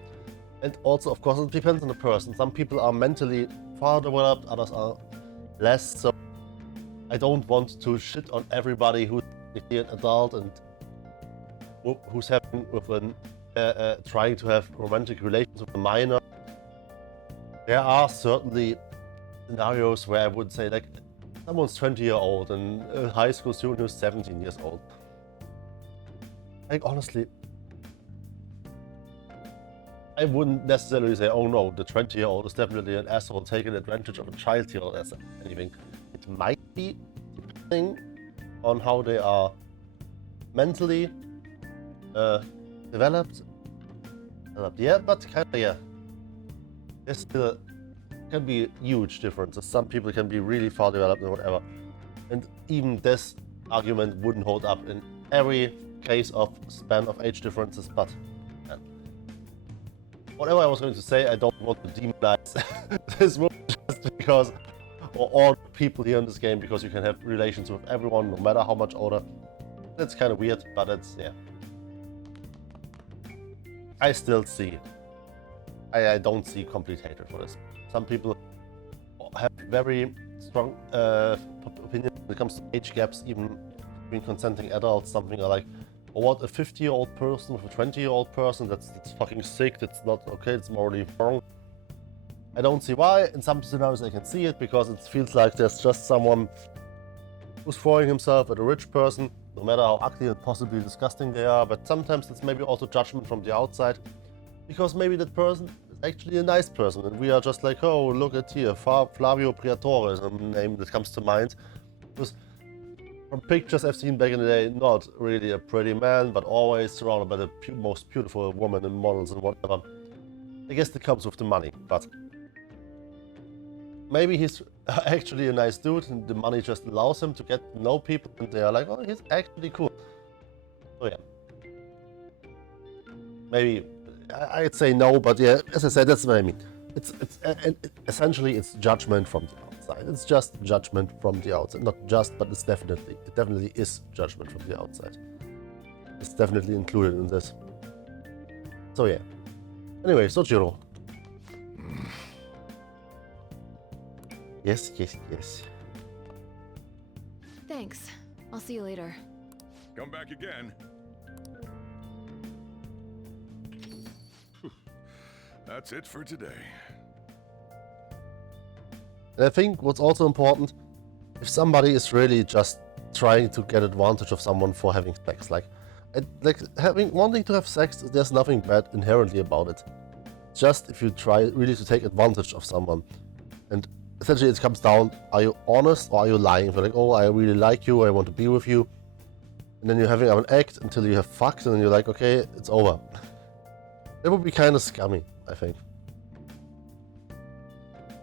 And also, of course, it depends on the person. Some people are mentally far developed, others are less. So I don't want to shit on everybody who's an adult and who's having with an trying to have romantic relations with a minor. There are certainly scenarios where I would say like someone's 20 years old and a high school student who's 17 years old. Like honestly, I wouldn't necessarily say, oh no, the 20-year-old is definitely an asshole taking advantage of a child here or anything. It might be, depending on how they are mentally developed. Yeah, but kind of, yeah. There's still can be huge differences. Some people can be really far developed and whatever. And even this argument wouldn't hold up in every case of span of age differences, but whatever I was going to say, I don't want to demonize this movie just because, or all people here in this game, because you can have relations with everyone, no matter how much older. That's kind of weird, but it's, yeah. I still see. I don't see complete hatred for this. Some people have very strong opinions when it comes to age gaps, even between consenting adults. Something like, or what, a 50-year-old person with a 20-year-old person, that's fucking sick, that's not okay, it's morally wrong. I don't see why. In some scenarios I can see it, because it feels like there's just someone who's throwing himself at a rich person, no matter how ugly and possibly disgusting they are, but sometimes it's maybe also judgment from the outside, because maybe that person is actually a nice person, and we are just like, oh, look at here, Flavio Briatore is a name that comes to mind. Because from pictures I've seen back in the day, not really a pretty man, but always surrounded by the most beautiful women and models and whatever. I guess that comes with the money, but maybe he's actually a nice dude and the money just allows him to get to know people and they are like, oh, he's actually cool. So yeah. Maybe, I'd say no, but yeah, as I said, that's what I mean. Essentially it's judgment from the outside. It's just judgment from the outside. Not just, but it definitely is judgment from the outside. It's definitely included in this. So yeah. Anyway, Sojiro. Yes. Thanks. I'll see you later. Come back again. That's it for today. And I think what's also important, if somebody is really just trying to get advantage of someone for having sex, like wanting to have sex, there's nothing bad inherently about it. Just if you try really to take advantage of someone. And essentially it comes down, are you honest or are you lying? If you're like, oh, I really like you, I want to be with you. And then you're having an act until you have fucked and then you're like, okay, it's over. That would be kind of scummy, I think.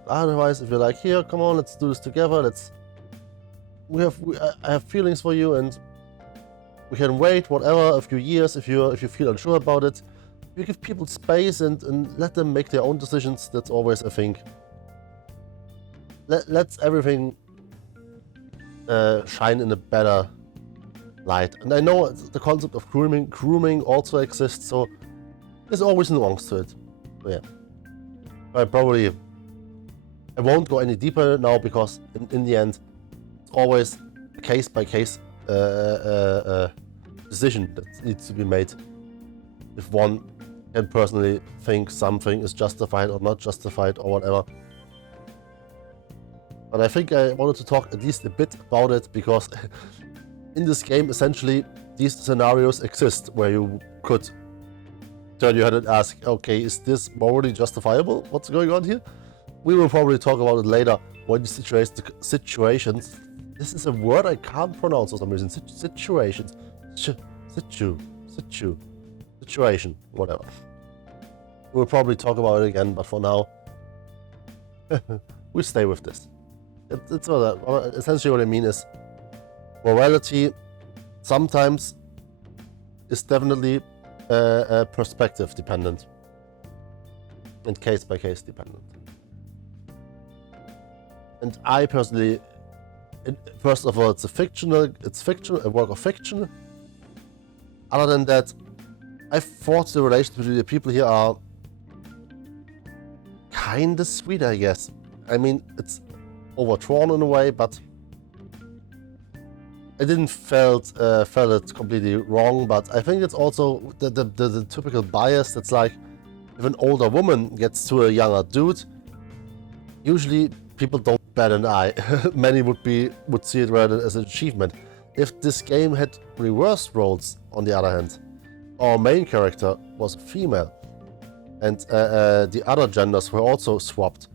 Otherwise, if you're like, here, come on, let's do this together, I have feelings for you and we can wait whatever, a few years if you feel unsure about it. You give people space and let them make their own decisions. That's always, I think, lets everything shine in a better light. And I know the concept of grooming also exists, so there's always nuance to it. So yeah, I won't go any deeper now because in the end, it's always a case by case decision that needs to be made. If one can personally think something is justified or not justified or whatever. But I think I wanted to talk at least a bit about it because in this game, essentially, these scenarios exist where you could turn your head and ask, okay, is this morally justifiable? What's going on here? We will probably talk about it later when situations. This is a word I can't pronounce for some reason. Situations. Situation. Whatever. We'll probably talk about it again, but for now, we stay with this. It's essentially what I mean is morality sometimes is definitely perspective dependent and case by case dependent. And I personally, first of all, it's fictional, a work of fiction. Other than that, I thought the relations between the people here are kinda sweet, I guess. I mean, it's overdrawn in a way, but I didn't felt it completely wrong. But I think it's also the typical bias that's like, if an older woman gets to a younger dude, usually people don't bat an eye. Many would see it rather as an achievement. If this game had reversed roles, on the other hand, our main character was female, and the other genders were also swapped,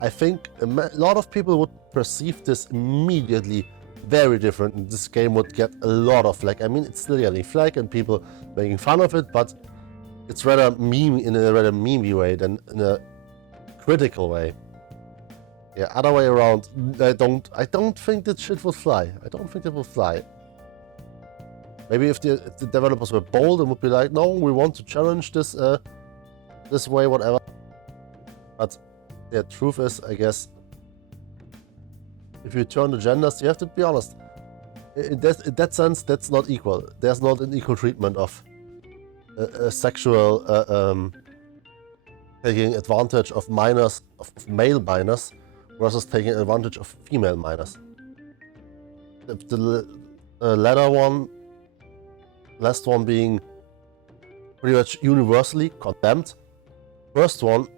I think a lot of people would perceive this immediately very different, and this game would get a lot of flack. I mean, it's still getting flack and people making fun of it, but it's rather in a rather memey way than in a critical way. Yeah, other way around, I don't think that shit would fly. I don't think it would fly. Maybe if the developers were bold and would be like, no, we want to challenge this this way, whatever. But the truth is, I guess, if you turn the genders, you have to be honest. In that sense, that's not equal. There's not an equal treatment of a sexual taking advantage of minors, of male minors, versus taking advantage of female minors. The last one being pretty much universally condemned. First one,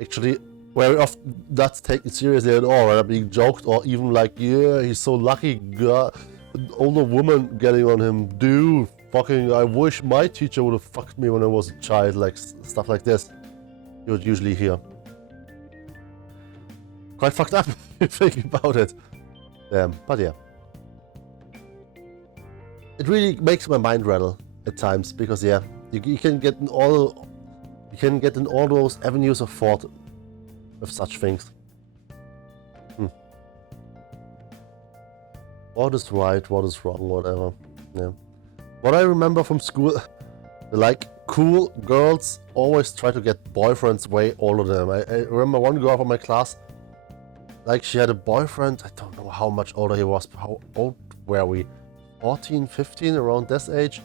actually, very often not taken seriously at all, rather being joked or even like, yeah, he's so lucky, God, an older woman getting on him, dude, fucking, I wish my teacher would have fucked me when I was a child, like stuff like this. You would usually hear. Quite fucked up if you think about it. But yeah. It really makes my mind rattle at times because yeah, you can get in all those avenues of thought with such things. What is right, what is wrong, whatever. Yeah. What I remember from school, like cool girls always try to get boyfriends way older than them. I remember one girl from my class, like she had a boyfriend, I don't know how much older he was, how old were we? 14, 15, around this age.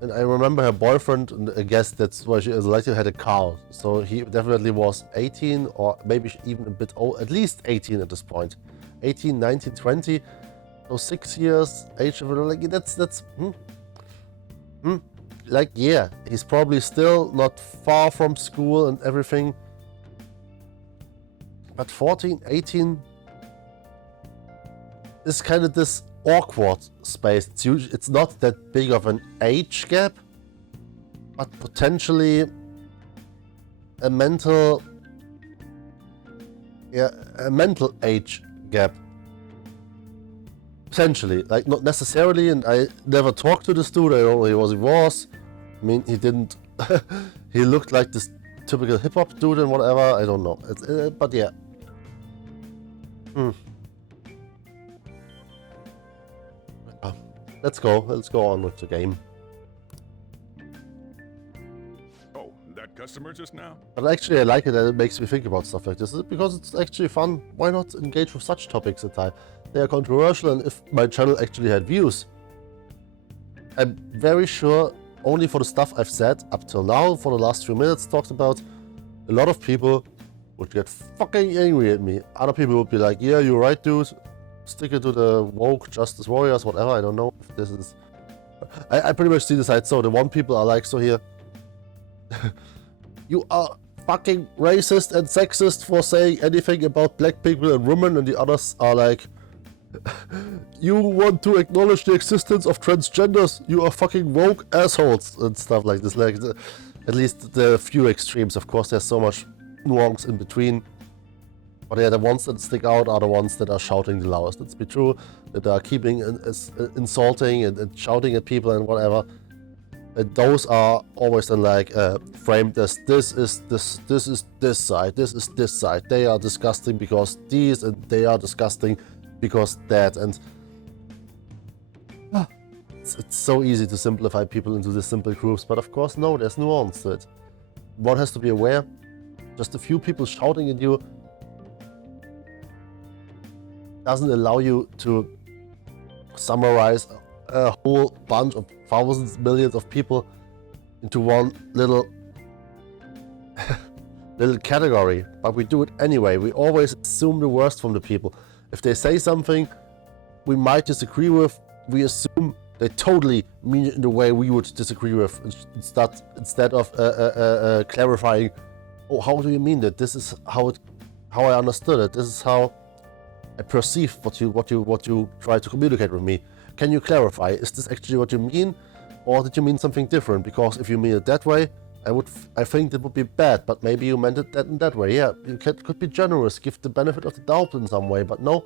And I remember her boyfriend, and I guess that's why she likely had a car. So he definitely was 18 or maybe even a bit old, at least 18 at this point. 18, 19, 20. So 6 years age of like that's like, yeah, he's probably still not far from school and everything. But 14, 18 is kind of this awkward space. It's not that big of an age gap, but potentially a mental age gap. Potentially, like, not necessarily, and I never talked to this dude. I don't know who he was. I mean, he didn't. He looked like this typical hip hop dude and whatever. I don't know. But yeah. Let's go. Let's go on with the game. Oh, that customer just now? But actually, I like it, and it makes me think about stuff like this because it's actually fun. Why not engage with such topics at time? They are controversial, and if my channel actually had views, I'm very sure only for the stuff I've said up till now, for the last few minutes talked about, a lot of people would get fucking angry at me. Other people would be like, yeah, you're right, dude. Stick it to the woke justice warriors, whatever. I don't know if this is... I pretty much see the side. So the one people are like, so here, you are fucking racist and sexist for saying anything about black people and women, and the others are like, you want to acknowledge the existence of transgenders, you are fucking woke assholes, and stuff like this. Like, at least the few extremes. Of course, there's so much nuance in between. But yeah, the ones that stick out are the ones that are shouting the loudest. Let's be true, that are keeping insulting and shouting at people and whatever. And those are always then like framed as this is this side, this is this side. They are disgusting because these, and they are disgusting because that. And it's so easy to simplify people into these simple groups. But of course, no, there's nuance to it. One has to be aware. Just a few people shouting at you doesn't allow you to summarize a whole bunch of thousands, millions of people into one little category. But we do it anyway. We always assume the worst from the people. If they say something we might disagree with, we assume they totally mean it in the way we would disagree with, instead of clarifying, oh, how do you mean that? This is how I understood it. This is how I perceive what you try to communicate with me. Can you clarify? Is this actually what you mean, or did you mean something different? Because if you mean it that way, I think that would be bad. But maybe you meant it in that way. Yeah, you could be generous, give the benefit of the doubt in some way. But no,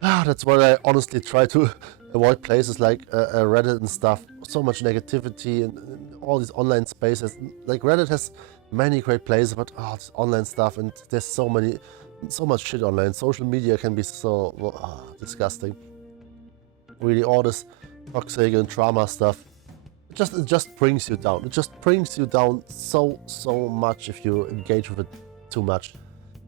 that's why I honestly try to avoid places like Reddit and stuff. So much negativity and all these online spaces. Like, Reddit has many great places, but this online stuff, and there's so much shit online. Social media can be so disgusting. Really, all this toxic and drama stuff. It just brings you down. It just brings you down so much if you engage with it too much.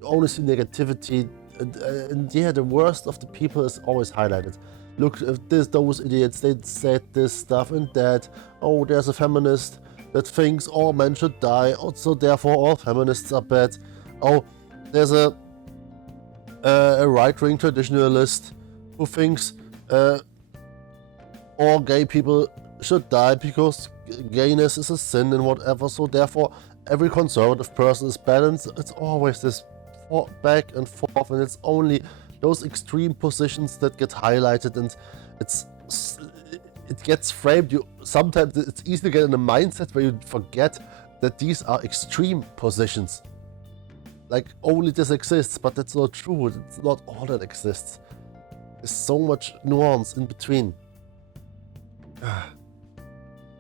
You only see negativity, and yeah, the worst of the people is always highlighted. Look, if those idiots, they said this stuff and that. Oh, there's a feminist that thinks all men should die, so therefore all feminists are bad. Oh, there's a right-wing traditionalist who thinks all gay people should die because gayness is a sin and whatever, so therefore every conservative person is bad. And it's always this back and forth, and it's only those extreme positions that get highlighted, and it gets framed. Sometimes it's easy to get in a mindset where you forget that these are extreme positions. Like, only this exists, but that's not true. It's not all that exists. There's so much nuance in between.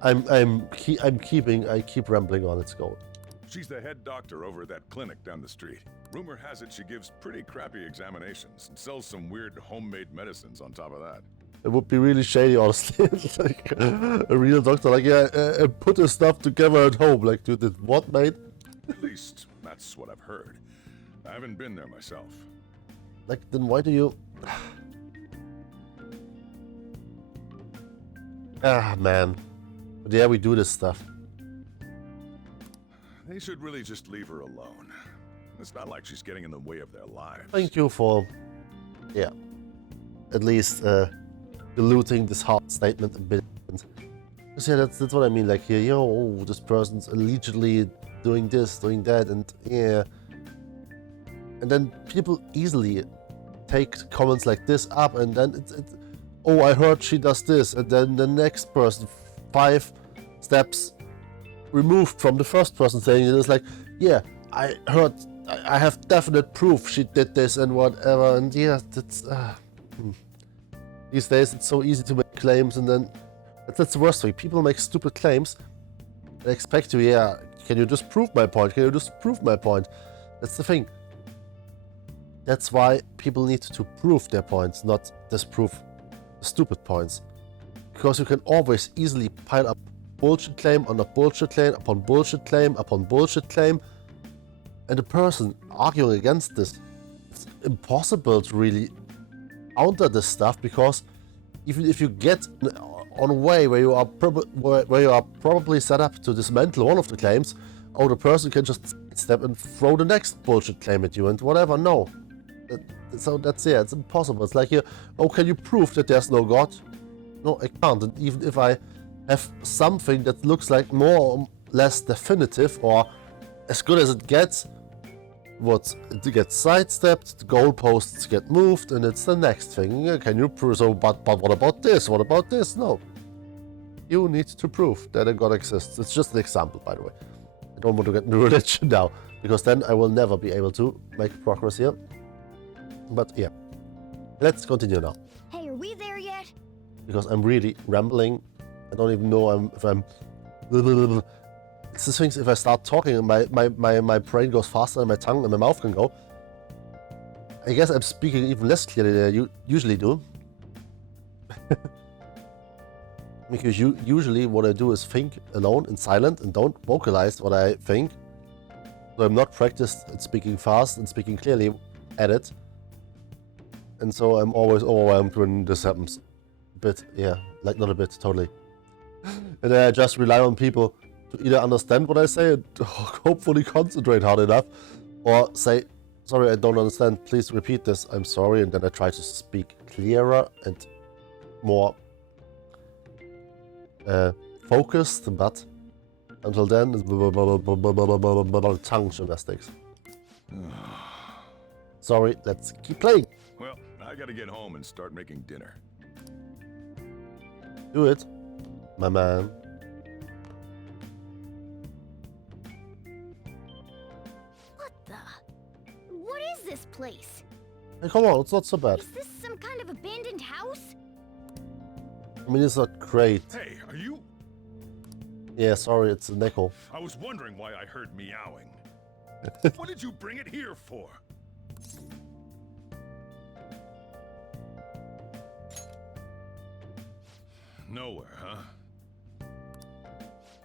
I keep rambling on. Let's go. She's the head doctor over at that clinic down the street. Rumor has it she gives pretty crappy examinations and sells some weird homemade medicines on top of that. It would be really shady, honestly. Like a real doctor, like, yeah, put this stuff together at home. Like, you did what, mate? At least that's what I've heard. I haven't been there myself. Like, then why do you... man. But yeah, we do this stuff. They should really just leave her alone. It's not like she's getting in the way of their lives. Thank you for, yeah, at least diluting this hard statement a bit. 'Cause, yeah, that's what I mean. Like here, yo, oh, this person's allegedly doing this, doing that, and yeah. And then people easily take comments like this up, and then it's oh, I heard she does this, and then the next person 5 steps removed from the first person saying it is like, yeah, I heard, I have definite proof she did this and whatever, and yeah, that's these days it's so easy to make claims, and then that's the worst thing. People make stupid claims. They expect you, yeah, can you just prove my point? Can you just prove my point? That's the thing. That's why people need to prove their points, not disprove stupid points. Because you can always easily pile up bullshit claim on a bullshit claim upon bullshit claim upon bullshit claim. And the person arguing against this, it's impossible to really counter this stuff, because even if you get on a way where you are probably set up to dismantle one of the claims, oh, the person can just step and throw the next bullshit claim at you and whatever. No. So that's, yeah, it's impossible. It's like, oh, can you prove that there's no God? No, I can't. And even if I have something that looks like more or less definitive or as good as it gets, it gets sidestepped, the goalposts get moved, and it's the next thing. Can you prove? So, but what about this? What about this? No. You need to prove that a God exists. It's just an example, by the way. I don't want to get into religion now, because then I will never be able to make progress here. But yeah, let's continue now. Hey, are we there yet? Because I'm really rambling. I don't even know if I'm... It's the things, if I start talking, my brain goes faster than my tongue and my mouth can go. I guess I'm speaking even less clearly than I usually do. Because usually what I do is think alone in silent and don't vocalize what I think. So I'm not practiced at speaking fast and speaking clearly at it. And so I'm always overwhelmed when this happens. A bit, yeah, like not a bit, totally. And then I just rely on people to either understand what I say and hopefully concentrate hard enough, or say, sorry, I don't understand, please repeat this, I'm sorry, and then I try to speak clearer and more focused, but until then, it's tongue gymnastics. Sorry, let's keep playing. Well, I gotta get home and start making dinner. Do it, my man. What the? What is this place? Hey, come on, it's not so bad. Is this some kind of abandoned house? I mean, it's not great. Hey, are you... Yeah, sorry, it's an echo. I was wondering why I heard meowing. What did you bring it here for? Nowhere, huh?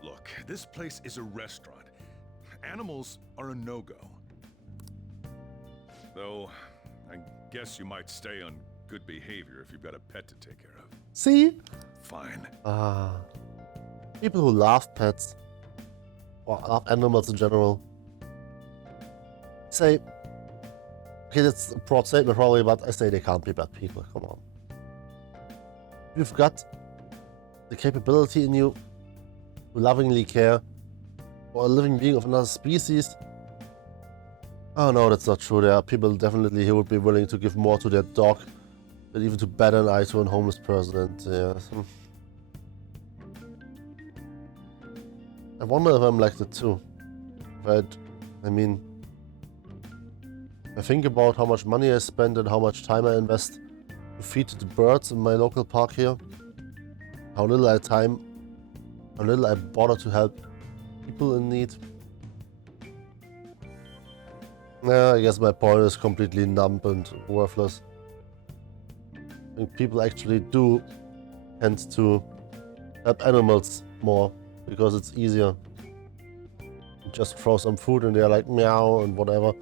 Look, this place is a restaurant. Animals are a no-go. Though, I guess you might stay on good behavior if you've got a pet to take care of. See? Fine. People who love pets, or love animals in general, say, okay, that's a broad statement probably, but I say they can't be bad people, come on. You've got the capability in you to lovingly care for a living being of another species. Oh no, that's not true. There are people definitely who would be willing to give more to their dog than even to bat an eye to a homeless person, and yeah. I wonder if I'm like that too. I mean, I think about how much money I spend and how much time I invest to feed the birds in my local park here. How little I bother to help people in need. Yeah, I guess my point is completely numb and worthless. I think people actually do tend to help animals more because it's easier. You just throw some food and they're like meow and whatever.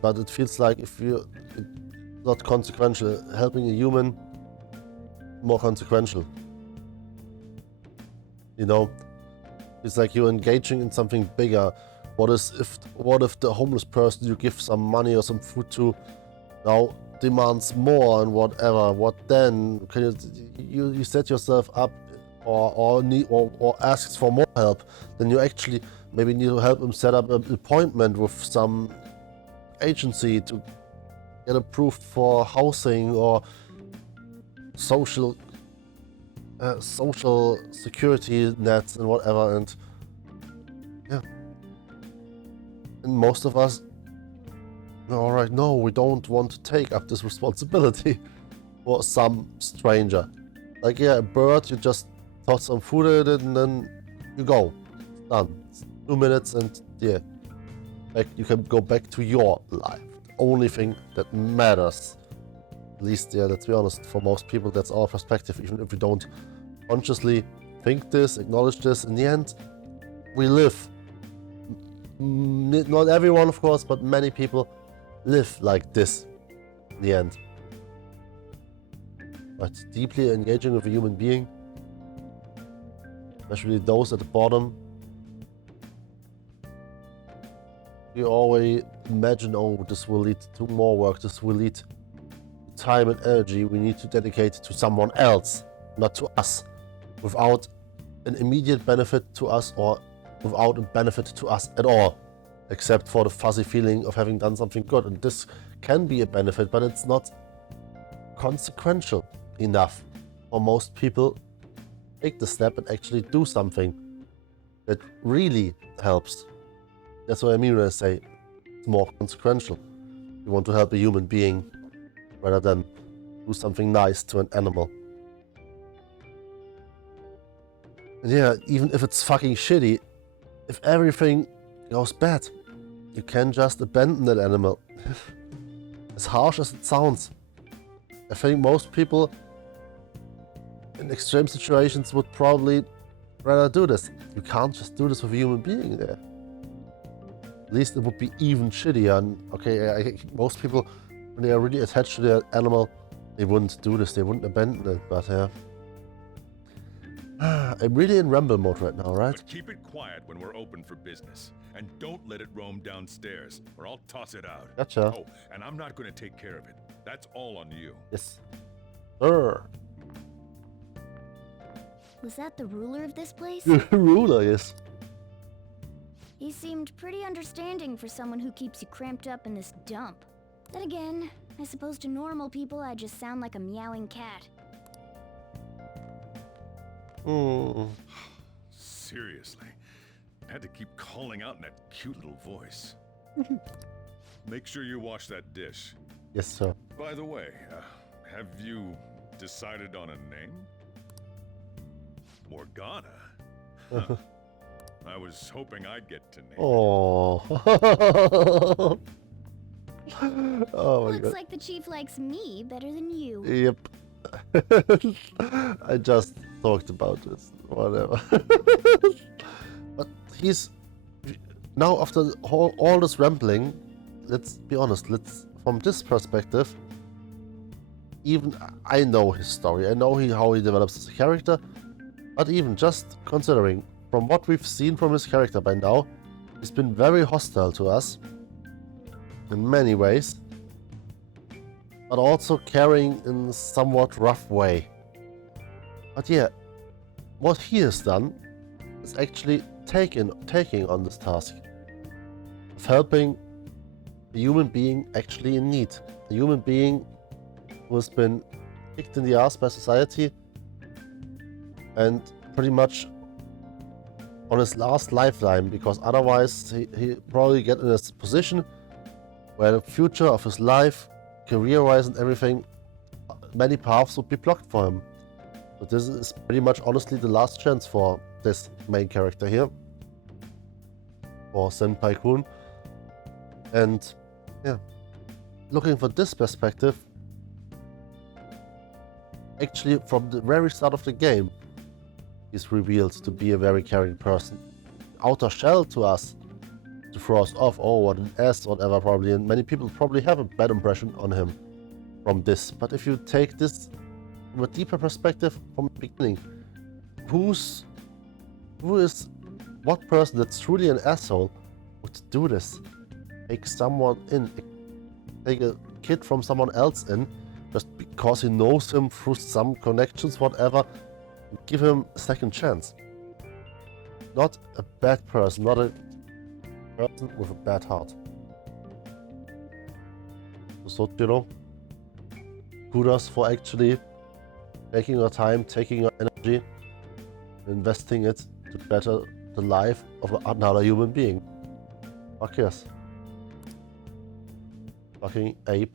But it feels like if you're not consequential, helping a human more consequential. You know, it's like you're engaging in something bigger. What if the homeless person you give some money or some food to now demands more and whatever? What then? Can you set yourself up or asks for more help, then you actually maybe need to help him set up an appointment with some agency to get approved for housing or social security nets and whatever. And yeah, and most of us, all right, no, we don't want to take up this responsibility for some stranger. Like, yeah, a bird, you just toss some food at it and then you go. It's done. It's 2 minutes and yeah, you can go back to your life. The only thing that matters, at least, yeah, let's be honest, for most people, that's our perspective. Even if we don't consciously think this, acknowledge this, in the end, we live. Not everyone, of course, but many people live like this in the end. But deeply engaging with a human being, especially those at the bottom, you always imagine, oh, this will lead to more work, this will lead to time and energy we need to dedicate to someone else, not to us, without an immediate benefit to us or without a benefit to us at all, except for the fuzzy feeling of having done something good. And this can be a benefit, but it's not consequential enough for most people take the step and actually do something that really helps. That's what I mean when I say it's more consequential. You want to help a human being rather than do something nice to an animal. And yeah, even if it's fucking shitty, if everything goes bad, you can just abandon that animal. As harsh as it sounds, I think most people in extreme situations would probably rather do this. You can't just do this with a human being there. At least it would be even shittier. And okay, most people, when they are really attached to their animal, they wouldn't do this, they wouldn't abandon it, but yeah. I'm really in ramble mode right now, right? But keep it quiet when we're open for business. And don't let it roam downstairs, or I'll toss it out. Gotcha. Oh, and I'm not going to take care of it. That's all on you. Yes. Sir. Was that the ruler of this place? Ruler, yes. He seemed pretty understanding for someone who keeps you cramped up in this dump. Then again, I suppose to normal people I just sound like a meowing cat. Seriously, I had to keep calling out in that cute little voice. Make sure you wash that dish. Yes, sir. By the way, have you decided on a name? Morgana? Huh. I was hoping I'd get to name it. Oh. Oh my Looks god. like the chief likes me better than you. Yep. I just talked about this. Whatever. But he's now, after all this rambling, let's be honest, from this perspective, even I know his story. I know how he develops as a character, but even just considering from what we've seen from his character by now, he's been very hostile to us in many ways, but also caring in a somewhat rough way. But yeah, what he has done is actually taking on this task of helping a human being actually in need. A human being who has been kicked in the ass by society and pretty much on his last lifeline, because otherwise he probably get in a position where the future of his life, career-wise and everything, many paths would be blocked for him. But this is pretty much honestly the last chance for this main character here, for Senpai-kun. And yeah, looking for this perspective, actually from the very start of the game, he's revealed to be a very caring person. Outer shell to us, to throw us off, oh what an ass, whatever probably, and many people probably have a bad impression on him from this. But if you take this from a deeper perspective from the beginning, what person that's truly an asshole would do this? Take someone in, take a kid from someone else in, just because he knows him through some connections, whatever, Give him a second chance. Not a bad person, not a person with a bad heart. So, you know, kudos for actually taking your time, taking your energy, investing it to better the life of another human being. Fuck yes. Fucking A+.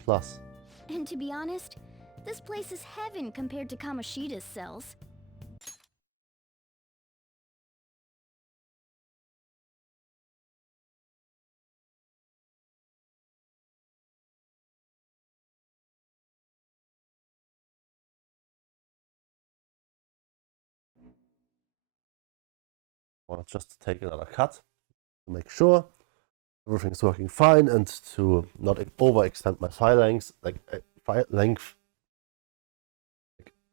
And to be honest, this place is heaven compared to Kamoshida's cells. I want to just take another cut to make sure everything's working fine and to not overextend my file length.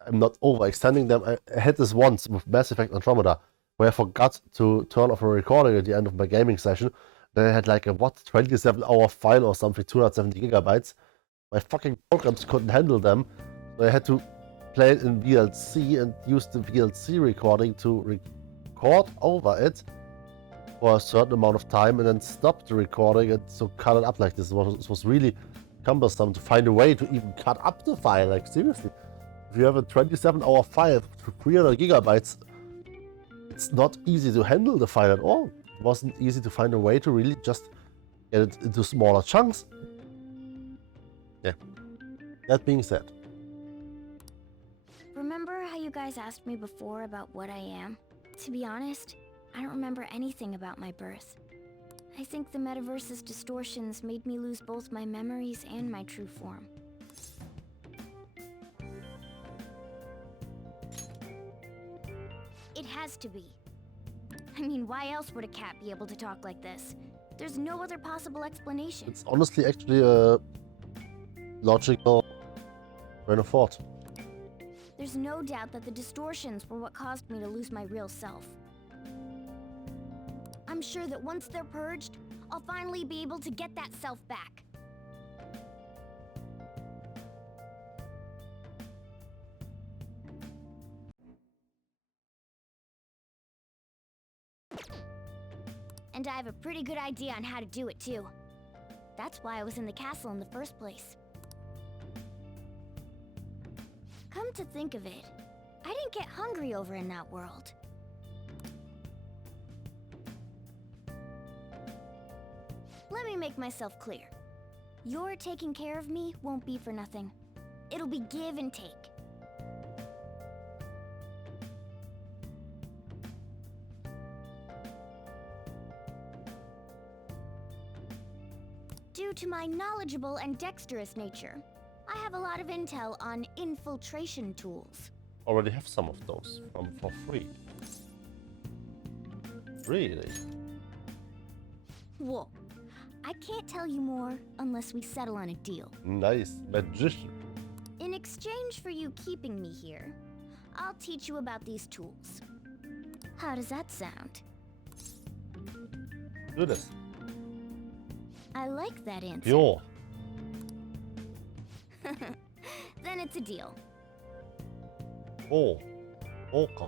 I'm not overextending them. I had this once with Mass Effect Andromeda where I forgot to turn off a recording at the end of my gaming session. Then I had like a 27-hour file or something, 270 gigabytes. My fucking programs couldn't handle them, so I had to play it in VLC and use the VLC recording to record over it for a certain amount of time and then stop the recording and so cut it up like this. It was really cumbersome to find a way to even cut up the file. Like, seriously, if you have a 27-hour file to 300 gigabytes, it's not easy to handle the file at all. It wasn't easy to find a way to really just get it into smaller chunks. Yeah. That being said. Remember how you guys asked me before about what I am? To be honest, I don't remember anything about my birth. I think the metaverse's distortions made me lose both my memories and my true form. It has to be. I mean, why else would a cat be able to talk like this? There's no other possible explanation. It's honestly actually a logical train of thought. There's no doubt that the distortions were what caused me to lose my real self. I'm sure that once they're purged, I'll finally be able to get that self back. And I have a pretty good idea on how to do it too. That's why I was in the castle in the first place. Come to think of it, I didn't get hungry over in that world. Let me make myself clear. Your taking care of me won't be for nothing. It'll be give and take. Due to my knowledgeable and dexterous nature, I have a lot of intel on infiltration tools. Already have some of those for free. Really? Whoa. I can't tell you more unless we settle on a deal. Nice. Magician. In exchange for you keeping me here, I'll teach you about these tools. How does that sound? Do this. I like that answer. Yo. Then it's a deal. Oh. Okay.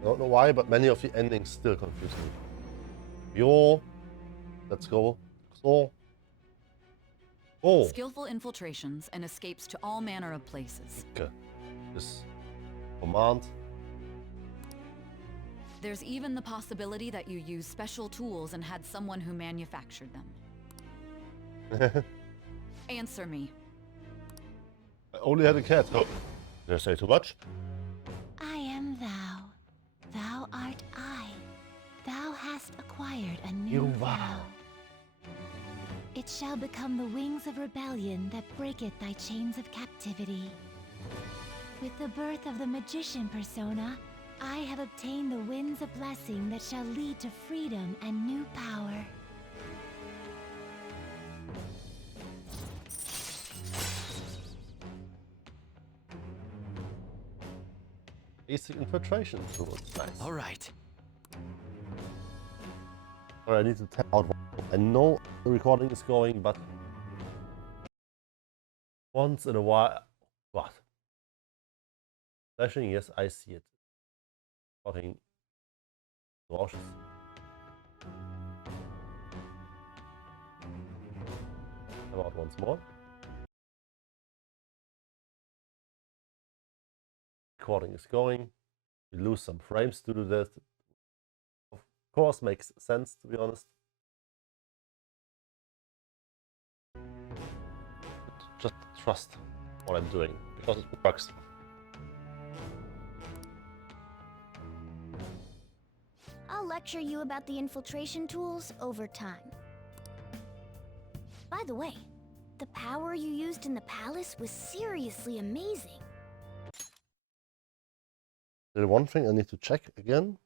I don't know why, but many of the endings still confuse me. Yo. Let's go. So. Oh. Skillful infiltrations and escapes to all manner of places. Okay. This command. There's even the possibility that you use special tools and had someone who manufactured them. Answer me. I only had a cat. Oh. Did I say too much? I am thou. Thou art I. Thou hast acquired a new vow. It shall become the wings of rebellion that breaketh thy chains of captivity. With the birth of the magician persona, I have obtained the winds of blessing that shall lead to freedom and new power. Basic infiltration tools. Nice. All right. Sorry, I need to tap out. I know the recording is going, but once in a while. What? Flashing? Yes, I see it. Recording. Nauseous. Tap out once more. Recording is going. We lose some frames to do that. Of course, makes sense, to be honest. But just trust what I'm doing because it works. I'll lecture you about the infiltration tools over time. By the way, the power you used in the palace was seriously amazing. There's one thing I need to check again.